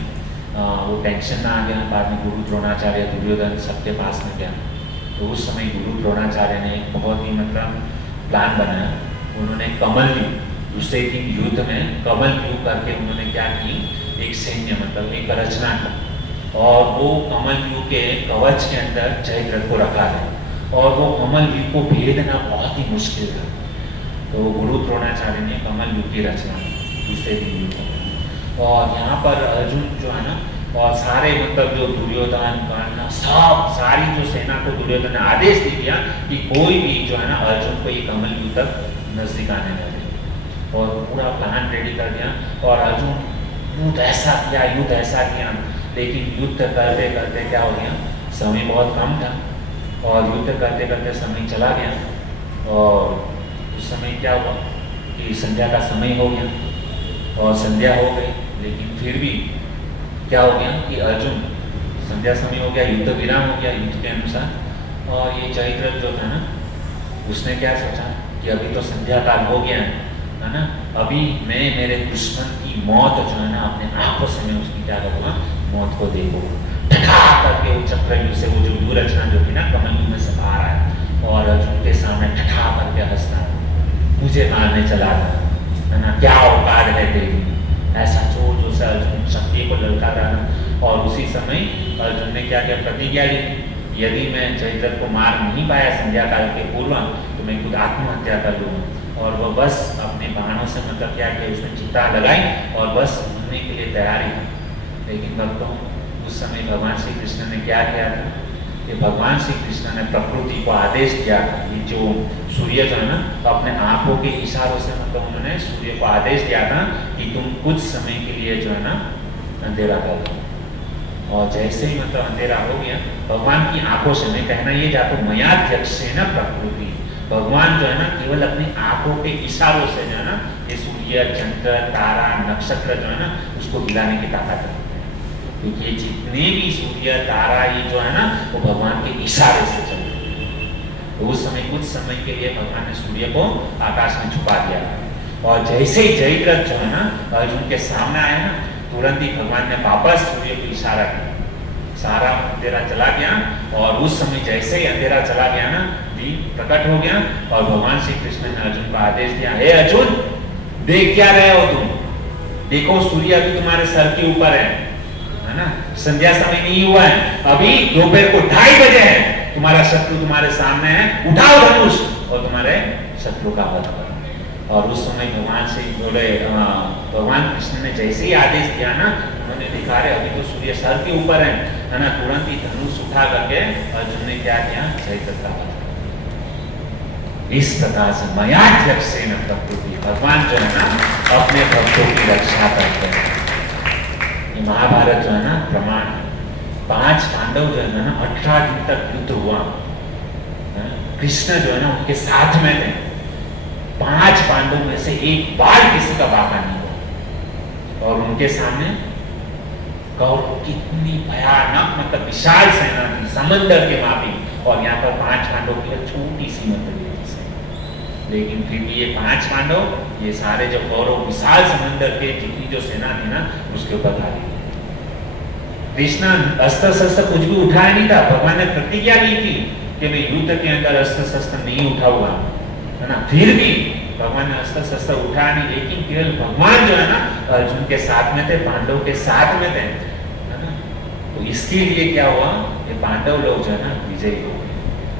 वो टेंशन में आ गया। बाद में गुरु द्रोणाचार्य दुर्योधन सबके पास में गया, तो उस समय गुरु द्रोणाचार्य ने एक बहुत ही मतलब प्लान बनाया। उन्होंने कमल दूसरे दिन युद्ध में कमल व्यू करके उन्होंने क्या की, एक सैन्य मतलब एक रचना की और वो कमल व्यू के कवच के अंदर जयद्रथ को रखा है और वो कमल व्यू को भेदना बहुत ही मुश्किल था। तो गुरु द्रोणाचार्य ने कमल व्यू की रचना दूसरे दिन युद्ध में। और यहाँ पर अर्जुन जो है ना और सारे मतलब जो दुर्योधन कर्ण सब सारी जो सेना को दुर्योधन ने आदेश दे दिया कि कोई भी जो है ना अर्जुन को ये कमल व्यू तक नजदीक आने न दे। और पूरा प्लान रेडी कर दिया और अर्जुन युद्ध ऐसा किया, लेकिन युद्ध करते करते क्या हो गया, समय बहुत कम था और युद्ध करते करते समय चला गया। और उस समय क्या हुआ कि संध्या का समय हो गया और संध्या हो गई, लेकिन फिर भी क्या हो गया कि अर्जुन संध्या समय हो गया, युद्ध विराम हो गया युद्ध के अनुसार। और ये जयद्रथ जो था ना उसने क्या सोचा कि अभी तो संध्या काल हो गया है ना, अभी मैं मेरे दुश्मन की मौत जो है ना अपने आंखों से मैं उसकी क्या करूँगा, मौत को देखूंगा। ठठा करके वो चक्रव्यूह से वो जो व्यू रचना जो थी ना कमल में से बाहर आया और अर्जुन के सामने ठठा करके हंसना, मुझे मारने चला था है ना, क्या औकात है तेरी, ऐसा जोर जोर से अर्जुन शक्ति को ललकारा था। और उसी समय अर्जुन ने क्या क्या प्रतिज्ञा ली, यदि मैं जयद्रथ को मार नहीं पाया संध्या काल के पूर्व तो मैं खुद आत्महत्या कर लूँगा। और वह बस अपने बाणों से मतलब क्या किया, उसने चिता लगाई और बस मरने के लिए तैयारी थी। लेकिन भक्तों उस समय भगवान श्री कृष्ण ने क्या किया था कि भगवान श्री कृष्ण ने प्रकृति को आदेश दिया था, ये जो सूर्य जो है ना अपने आंखों के इशारों से मतलब उन्होंने सूर्य को आदेश दिया था कि तुम कुछ समय के लिए जो है ना अंधेरा कर दो। और जैसे ही मतलब अंधेरा हो गया भगवान की आंखों से, मैं कहना ये जातो मयाध्यक्षेण प्रकृति, भगवान जो है ना केवल अपनी आंखों के इशारों से जो है ना ये सूर्य चंद्र तारा नक्षत्र जो है ना उसको हिलाने की ताकत रखते हैं, क्योंकि ये जितने भी सूर्य तारा ये जो है ना वो भगवान के इशारे से चलते हैं। तो उस समय कुछ समय के लिए भगवान ने सूर्य को आकाश में छुपा दिया और जैसे ही जयद्रथ जो है ना अर्जुन के सामने आया ना तुरंत ही भगवान ने वापस सूर्य को इशारा किया, सारा अंधेरा चला गया। और उस समय जैसे ही अंधेरा चला गया ना दिन प्रकट हो गया और भगवान श्री कृष्ण ने अर्जुन को आदेश दिया, हे अर्जुन देख क्या रहे हो तुम, देखो सूर्य अभी तुम्हारे सर के ऊपर है ना, संध्या समय नहीं हुआ है, अभी दोपहर को 2:30 बजे है, तुम्हारा शत्रु तुम्हारे सामने है, उठाओ धनुष और तुम्हारे शत्रु का वध करो। और उस समय भगवान से बोले भगवान कृष्ण ने जैसे ही आदेश दिया ना उन्होंने दिखा रहे अभी तो सूर्य सर के ऊपर है ना, तुरंत ही धनुष उठा करके अर्जुन ने क्या किया, जयद्रथ का वध किया। इस प्रकार से मयाध्यक्षेण प्रकृति, भगवान जो है ना अपने भक्तों की रक्षा करते हैं। ये महाभारत जो है ना प्रमाण, 5 पांडव जो है ना 18 दिन तक युद्ध हुआ, कृष्ण जो है ना उनके साथ में थे, 5 पांडव में से एक बार किसी का बाका नहीं हुआ। और उनके सामने कौरव कितनी भयानक मतलब विशाल सेना थी, समंदर के मापी, और यहाँ पर 5 पांडव की छोटी सी मंडली थी। लेकिन फिर भी ये 5 पांडव ये सारे जो कौरव विशाल समंदर के जितनी जो सेना थी ना उसके ऊपर भारी कृष्ण अस्त्र शस्त्र कुछ भी उठाया नहीं था। भगवान ने प्रतिज्ञा की थी कि मैं युद्ध के अंदर अस्त्र शस्त्र नहीं उठाऊंगा, है ना। फिर भी भगवान ने अस्त्र शस्त्र उठाया नहीं, लेकिन केवल भगवान जो है ना अर्जुन के साथ में थे, पांडव के साथ में थे, है ना। तो इसके लिए क्या हुआ, ये पांडव लोग जो है ना विजयी हो गए।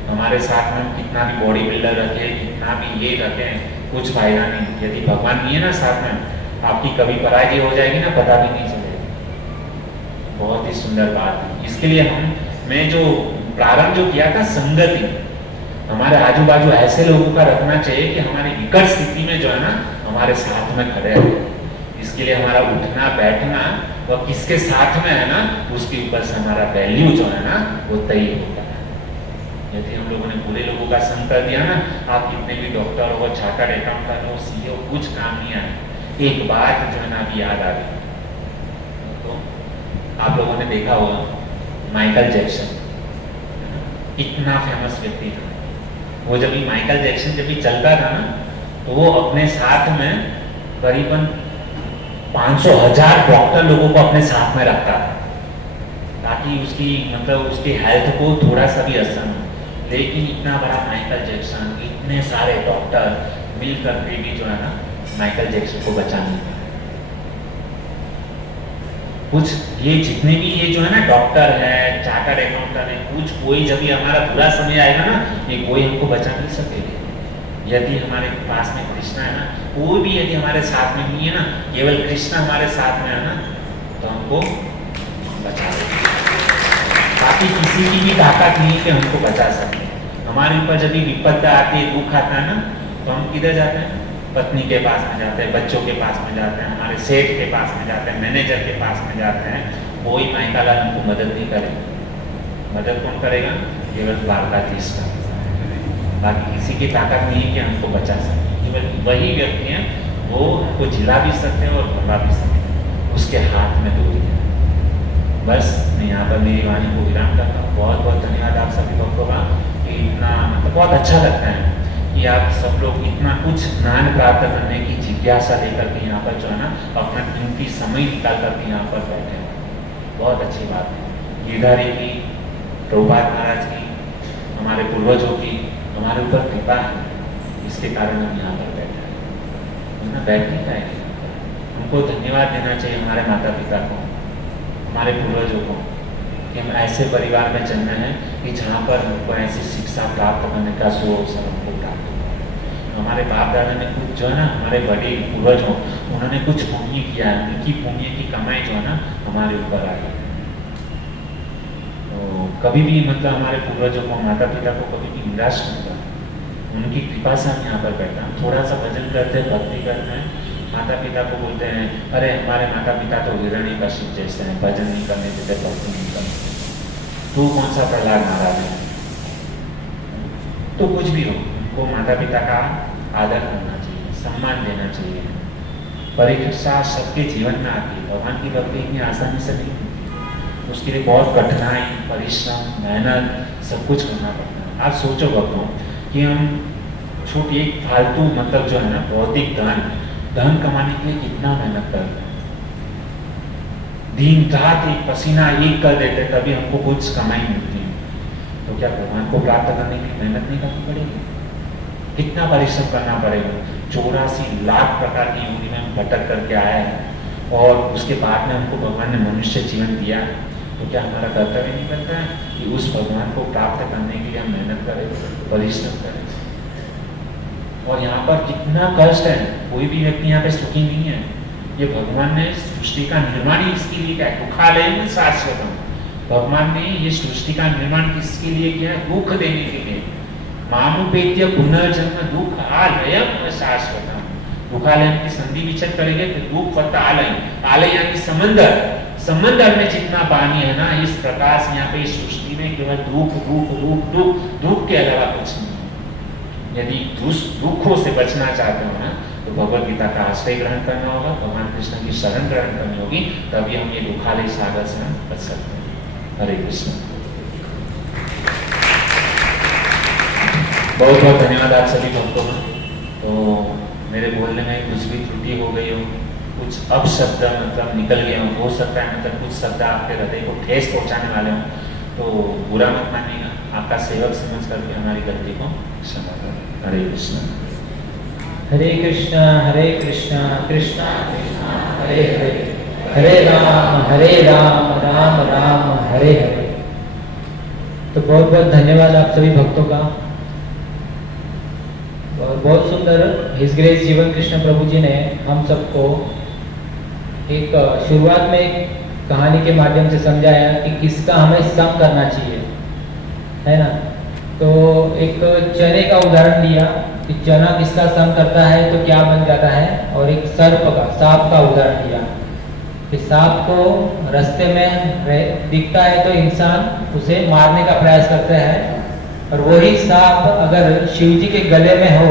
हमारे साथ में कितना भी बॉडी बिल्डर रखे, कितना भी ये रखे, कुछ फायदा नहीं। यदि भगवान नहीं है ना साथ में, आपकी कभी पराजय हो जाएगी ना, पता भी नहीं चलेगा। बहुत ही सुंदर बात है। इसके लिए मैं जो प्रारंभ जो किया था, संगति, हमारे आजू बाजू ऐसे लोगों का रखना चाहिए कि हमारी विकट स्थिति में जो है ना हमारे साथ में खड़े रहे। इसके लिए हमारा उठना बैठना और किसके साथ में है ना, उसके ऊपर से हमारा वैल्यू जो है ना वो तय होता है। यदि हम लोगों ने बुरे लोगों का संग कर दिया ना, आप कितने भी डॉक्टर हो, चार्टर्ड अकाउंटेंट हो, सीए हो, कुछ काम नहीं आए। एक बात जो है ना अभी याद आ गई, तो आप लोगों ने देखा होगा माइकल जैक्सन, इतना फेमस व्यक्ति था वो। जब भी माइकल जैक्सन जब भी चलता था ना, तो वो अपने साथ में करीबन 500,000 डॉक्टर लोगों को अपने साथ में रखता था, ताकि उसकी मतलब उसकी हेल्थ को थोड़ा सा भी असर हो। लेकिन इतना बड़ा माइकल जैक्सन, इतने सारे डॉक्टर मिल करके भी जो है ना माइकल जैक्सन को बचा नहीं पाए। कुछ ये जितने भी ये जो है ना डॉक्टर है, चार्टर्ड अकाउंटेंट है, कुछ कोई जब भी हमारा बुरा समय आएगा ना, ये कोई हमको बचा नहीं सकेगा। यदि हमारे पास में कृष्ण है ना, कोई भी यदि हमारे साथ में नहीं है ना, केवल कृष्ण हमारे साथ में है ना, तो हमको बचा लेगा। बाकी किसी की भी ताकत नहीं कि हमको बचा सके। हमारे ऊपर जब भी विपत्ति आती है, दुख आता है ना, तो हम किधर जाते हैं, पत्नी के पास में जाते हैं, बच्चों के पास में जाते हैं, हमारे सेठ के पास में जाते हैं, मैनेजर के पास में जाते हैं। कोई माइकाला हमको मदद नहीं करेगा। मदद कौन करेगा, केवल द्वारकाधीश का। बाकी किसी की ताकत नहीं है कि हमको बचा सके। केवल वही व्यक्ति हैं, वो हमको जिला भी सकते हैं और भगा भी सकते हैं, उसके हाथ में दूरी है। बस मैं यहाँ पर मेरी वाणी को विराम करता हूँ। बहुत बहुत धन्यवाद आप सभी भक्तों का कि इतना मतलब बहुत अच्छा लगता है कि आप सब लोग इतना कुछ ज्ञान प्राप्त करने की जिज्ञासा लेकर के यहाँ पर जो है ना अपना कीमती समय निकाल करके यहाँ पर बैठे हैं। बहुत अच्छी बात है। गिरधारी की, प्रभुपाद महाराज की, हमारे पूर्वजों की हमारे ऊपर कृपा है, इसके कारण हम यहाँ पर बैठे हैं ना। बैठने का है, उनको धन्यवाद देना चाहिए हमारे माता पिता को, हमारे पूर्वजों को, कि हम ऐसे परिवार में जन्मे हैं कि जहाँ पर हमको ऐसी शिक्षा प्राप्त करने का सुअवसर हमको प्राप्त हुआ। हमारे बाप दादा ने कुछ जो है ना, हमारे बड़े पूर्वज हो, उन्होंने कुछ पुण्य किया है, उनकी पुण्य की कमाई जो है ना हमारे ऊपर आई। तो कभी भी मतलब हमारे पूर्वजों को, माता पिता को कभी भी निराश नहीं करते, उनकी कृपा से हम यहाँ पर बैठे हैं। थोड़ा सा भजन करते हैं, भक्ति करते हैं, माता पिता को बोलते हैं अरे हमारे माता पिता तो हिरण्यकशिप जैसे हैं, भजन नहीं करने देते, भक्ति नहीं करते, तू कौन सा प्रहलाद महाराज है। तो कुछ भी हो, उनको माता पिता का आदर करना चाहिए, सम्मान देना चाहिए। परीक्षा सबके जीवन में आती है, भगवान की भक्ति इतनी आसानी से नहीं होती, उसके लिए बहुत कठिनाई, परिश्रम, मेहनत सब कुछ करना पड़ता है। आप सोचो भक्तों कि हम छोटी एक फालतू मतलब जो है ना भौतिक धन कमाने के लिए कितना मेहनत करते हैं, दिन रात एक पसीना एक कर देते, तभी हमको कुछ कमाई मिलती है। तो क्या भगवान को प्राप्त करने की मेहनत नहीं करनी पड़ेगी? कितना परिश्रम करना पड़ेगा? 84 लाख प्रकार की योनि में हम भटक करके आए हैं और उसके बाद में हमको भगवान ने मनुष्य जीवन दिया। तो क्या हमारा कर्तव्य नहीं बनता है कि उस भगवान को प्राप्त करने के लिए हम मेहनत करें, परिश्रम करें? और यहाँ पर कितना कष्ट है, कोई भी व्यक्ति यहाँ पे सुखी नहीं है। ये भगवान ने सृष्टि का निर्माण ही इसके लिए क्या है, दुखालयम शाश्वतम। भगवान ने ये सृष्टि का निर्माण किसके लिए किया है? दुख देने के लिए। मामुपेत्य पुनर्जन्म दुख आलयम शाश्वतम। दुखालयम की संधि विच्छेद करेंगे तो दुख फक्त आलय, आलय यानी समंदर, समंदर में जितना पानी है ना, इस प्रकार से यहाँ पे इस सृष्टि में केवल दुख दुख दुख दुख दुख के अलावा कुछ नहीं। यदि दुखों से बचना चाहते हो ना, तो भगवत गीता का आश्रय ग्रहण करना होगा, भगवान कृष्ण की शरण ग्रहण करनी होगी, तभी हम ये दुखालय सागर से हम बच सकते हैं। हरे कृष्ण। बहुत बहुत धन्यवाद आप सभी भक्तों का। तो मेरे बोलने में कुछ भी त्रुटि हो गई हो, कुछ अपशब्द मतलब निकल गए हो, हो सकता है मतलब कुछ शब्द आपके हृदय को ठेस पहुंचाने वाले हों, तो बुरा मत मानिएगा, आपका सेवक समझ करके हमारी गलती को क्षमा करें। हरे कृष्ण। हरे कृष्णा कृष्णा कृष्णा हरे हरे, हरे राम राम राम हरे हरे। तो बहुत बहुत धन्यवाद आप सभी भक्तों का। और बहुत सुंदर हिज ग्रेस जीवन कृष्ण प्रभु जी ने हम सबको एक शुरुआत में एक कहानी के माध्यम से समझाया कि किसका हमें संग करना चाहिए, है ना। तो एक चने का उदाहरण दिया कि चना किसका संग करता है तो क्या बन जाता है, और एक सर्प का, सांप का उदाहरण दिया कि सांप को रास्ते में दिखता है तो इंसान उसे मारने का प्रयास करता है, और वही सांप अगर शिव जी के गले में हो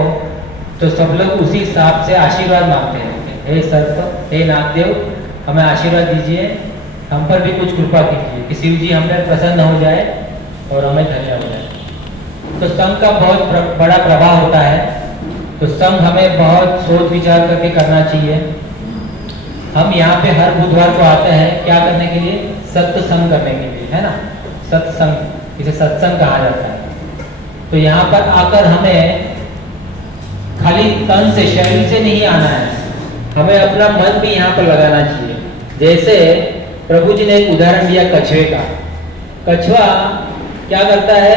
तो सब लोग उसी सांप से आशीर्वाद मांगते हैं, हे सर्प, हे नागदेव, हमें आशीर्वाद दीजिए, हम पर भी कुछ कृपा कीजिए कि शिव जी हम पर प्रसन्न हो जाए और हमें धन्य हो जाए। तो संघ का बहुत बड़ा प्रभाव होता है। तो संघ हमें बहुत सोच विचार करके करना चाहिए। हम यहाँ पे हर बुधवार को आते हैं क्या करने के लिए? सत्संग करने के लिए, है ना। सत्संग, इसे सत्संग कहा जाता है। तो यहाँ पर आकर हमें खाली तन से, शरीर से नहीं आना है, हमें अपना मन भी यहाँ पर लगाना चाहिए। जैसे प्रभु जी ने एक उदाहरण दिया कछुए का। कछुआ क्या करता है?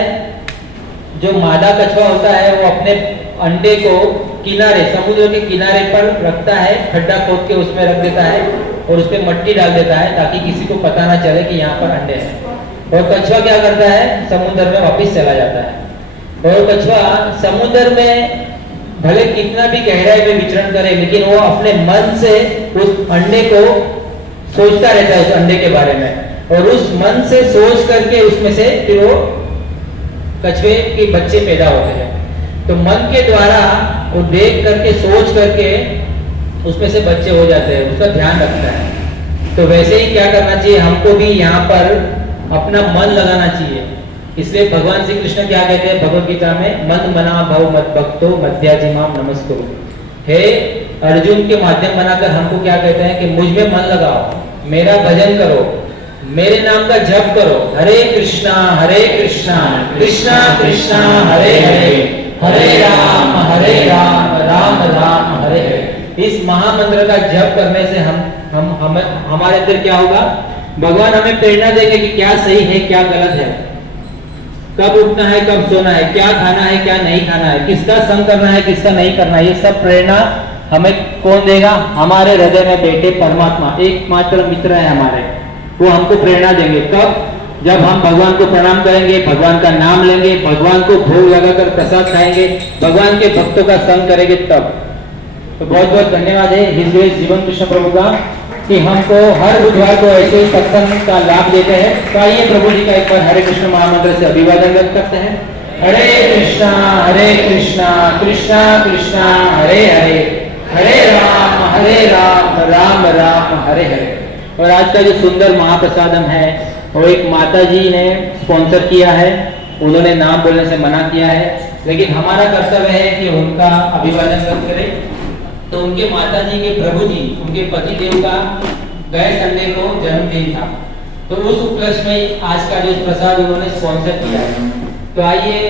जो मादा कछुआ होता है वो अपने अंडे को किनारे, समुद्र के किनारे पर रखता है, खड्डा खोद के उसमें रख देता है और उस पर मट्टी डाल देता है ताकि किसी को पता ना चले कि यहाँ पर अंडे हैं। और कछुआ क्या करता है? समुद्र में वापस चला जाता है। और कछुआ समुद्र में भले कितना भी गहराई में विचरण करे, लेकिन वो अपने मन से उस अंडे को सोचता रहता है, उस अंडे के बारे में, और उस मन से सोच करके उसमें से फिर वो कछुए के बच्चे पैदा होते हैं। तो मन के द्वारा वो देख करके, सोच करके उसमें से बच्चे हो जाते हैं, उसका ध्यान रखता है। तो वैसे ही क्या करना चाहिए? हमको भी यहाँ पर अपना मन लगाना चाहिए। इसलिए भगवान श्री कृष्ण क्या कहते हैं भगवद गीता में? मन मना भव मत भक्तो मध्याजिमाम नमस्कुरु। हे अर्जुन के माध्यम बनाकर हमको क्या कहते हैं कि मुझ में मन लगाओ, मेरा भजन करो, मेरे नाम का जप करो। हरे कृष्णा कृष्णा कृष्णा हरे हरे, हरे राम राम राम हरे हरे। इस महामंत्र का जप करने से हम हमारे अंदर क्या होगा? भगवान हमें प्रेरणा देंगे कि क्या सही है, क्या गलत है, कब उठना है, कब सोना है, क्या खाना है, क्या नहीं खाना है, किसका संग करना है, किसका नहीं करना है। ये सब प्रेरणा हमें कौन देगा? हमारे हृदय में बैठे परमात्मा, एकमात्र मित्र है हमारे, वो हमको प्रेरणा देंगे। कब? जब हम भगवान को प्रणाम करेंगे, भगवान का नाम लेंगे, भगवान को भोग लगाकर प्रसाद खाएंगे, भगवान के भक्तों का संग करेंगे तब। तो बहुत बहुत धन्यवाद है हिज ग्रेस जीवन कृष्ण प्रभु का कि हमको हर बुधवार को ऐसे सत्संग का लाभ देते हैं। तो आइए प्रभु जी का एक बार हरे कृष्ण महामंत्र से अभिवादन व्यक्त करते हैं। हरे कृष्णा कृष्णा कृष्णा हरे हरे, हरे राम राम राम हरे हरे। और आज का जो सुंदर महाप्रसादम है वो एक माता जी ने स्पॉन्सर किया है। उन्होंने नाम बोलने से मना किया है, लेकिन हमारा कर्तव्य है कि उनका अभिवादन करें। तो उनके माता जी के प्रभु जी, उनके पति देव का गए संडे को जन्मदिन था, तो उस उपलक्ष्य में आज का जो प्रसाद उन्होंने स्पॉन्सर किया है। तो आइए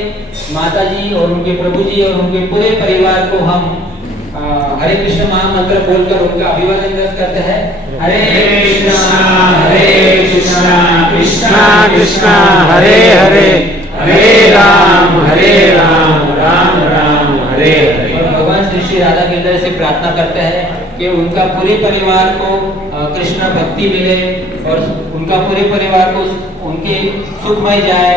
माता जी और उनके प्रभु जी और उनके पूरे परिवार को हम हरे कृष्ण महामंत्र बोलकर उनका अभिवादन करते हैं। हरे कृष्णा कृष्णा कृष्णा हरे हरे, हरे राम राम राम हरे हरे। और भगवान श्री राधा कृष्ण से प्रार्थना करते हैं कि उनका पूरे परिवार को कृष्ण भक्ति मिले और उनका पूरे परिवार को उनके सुखमय जाए,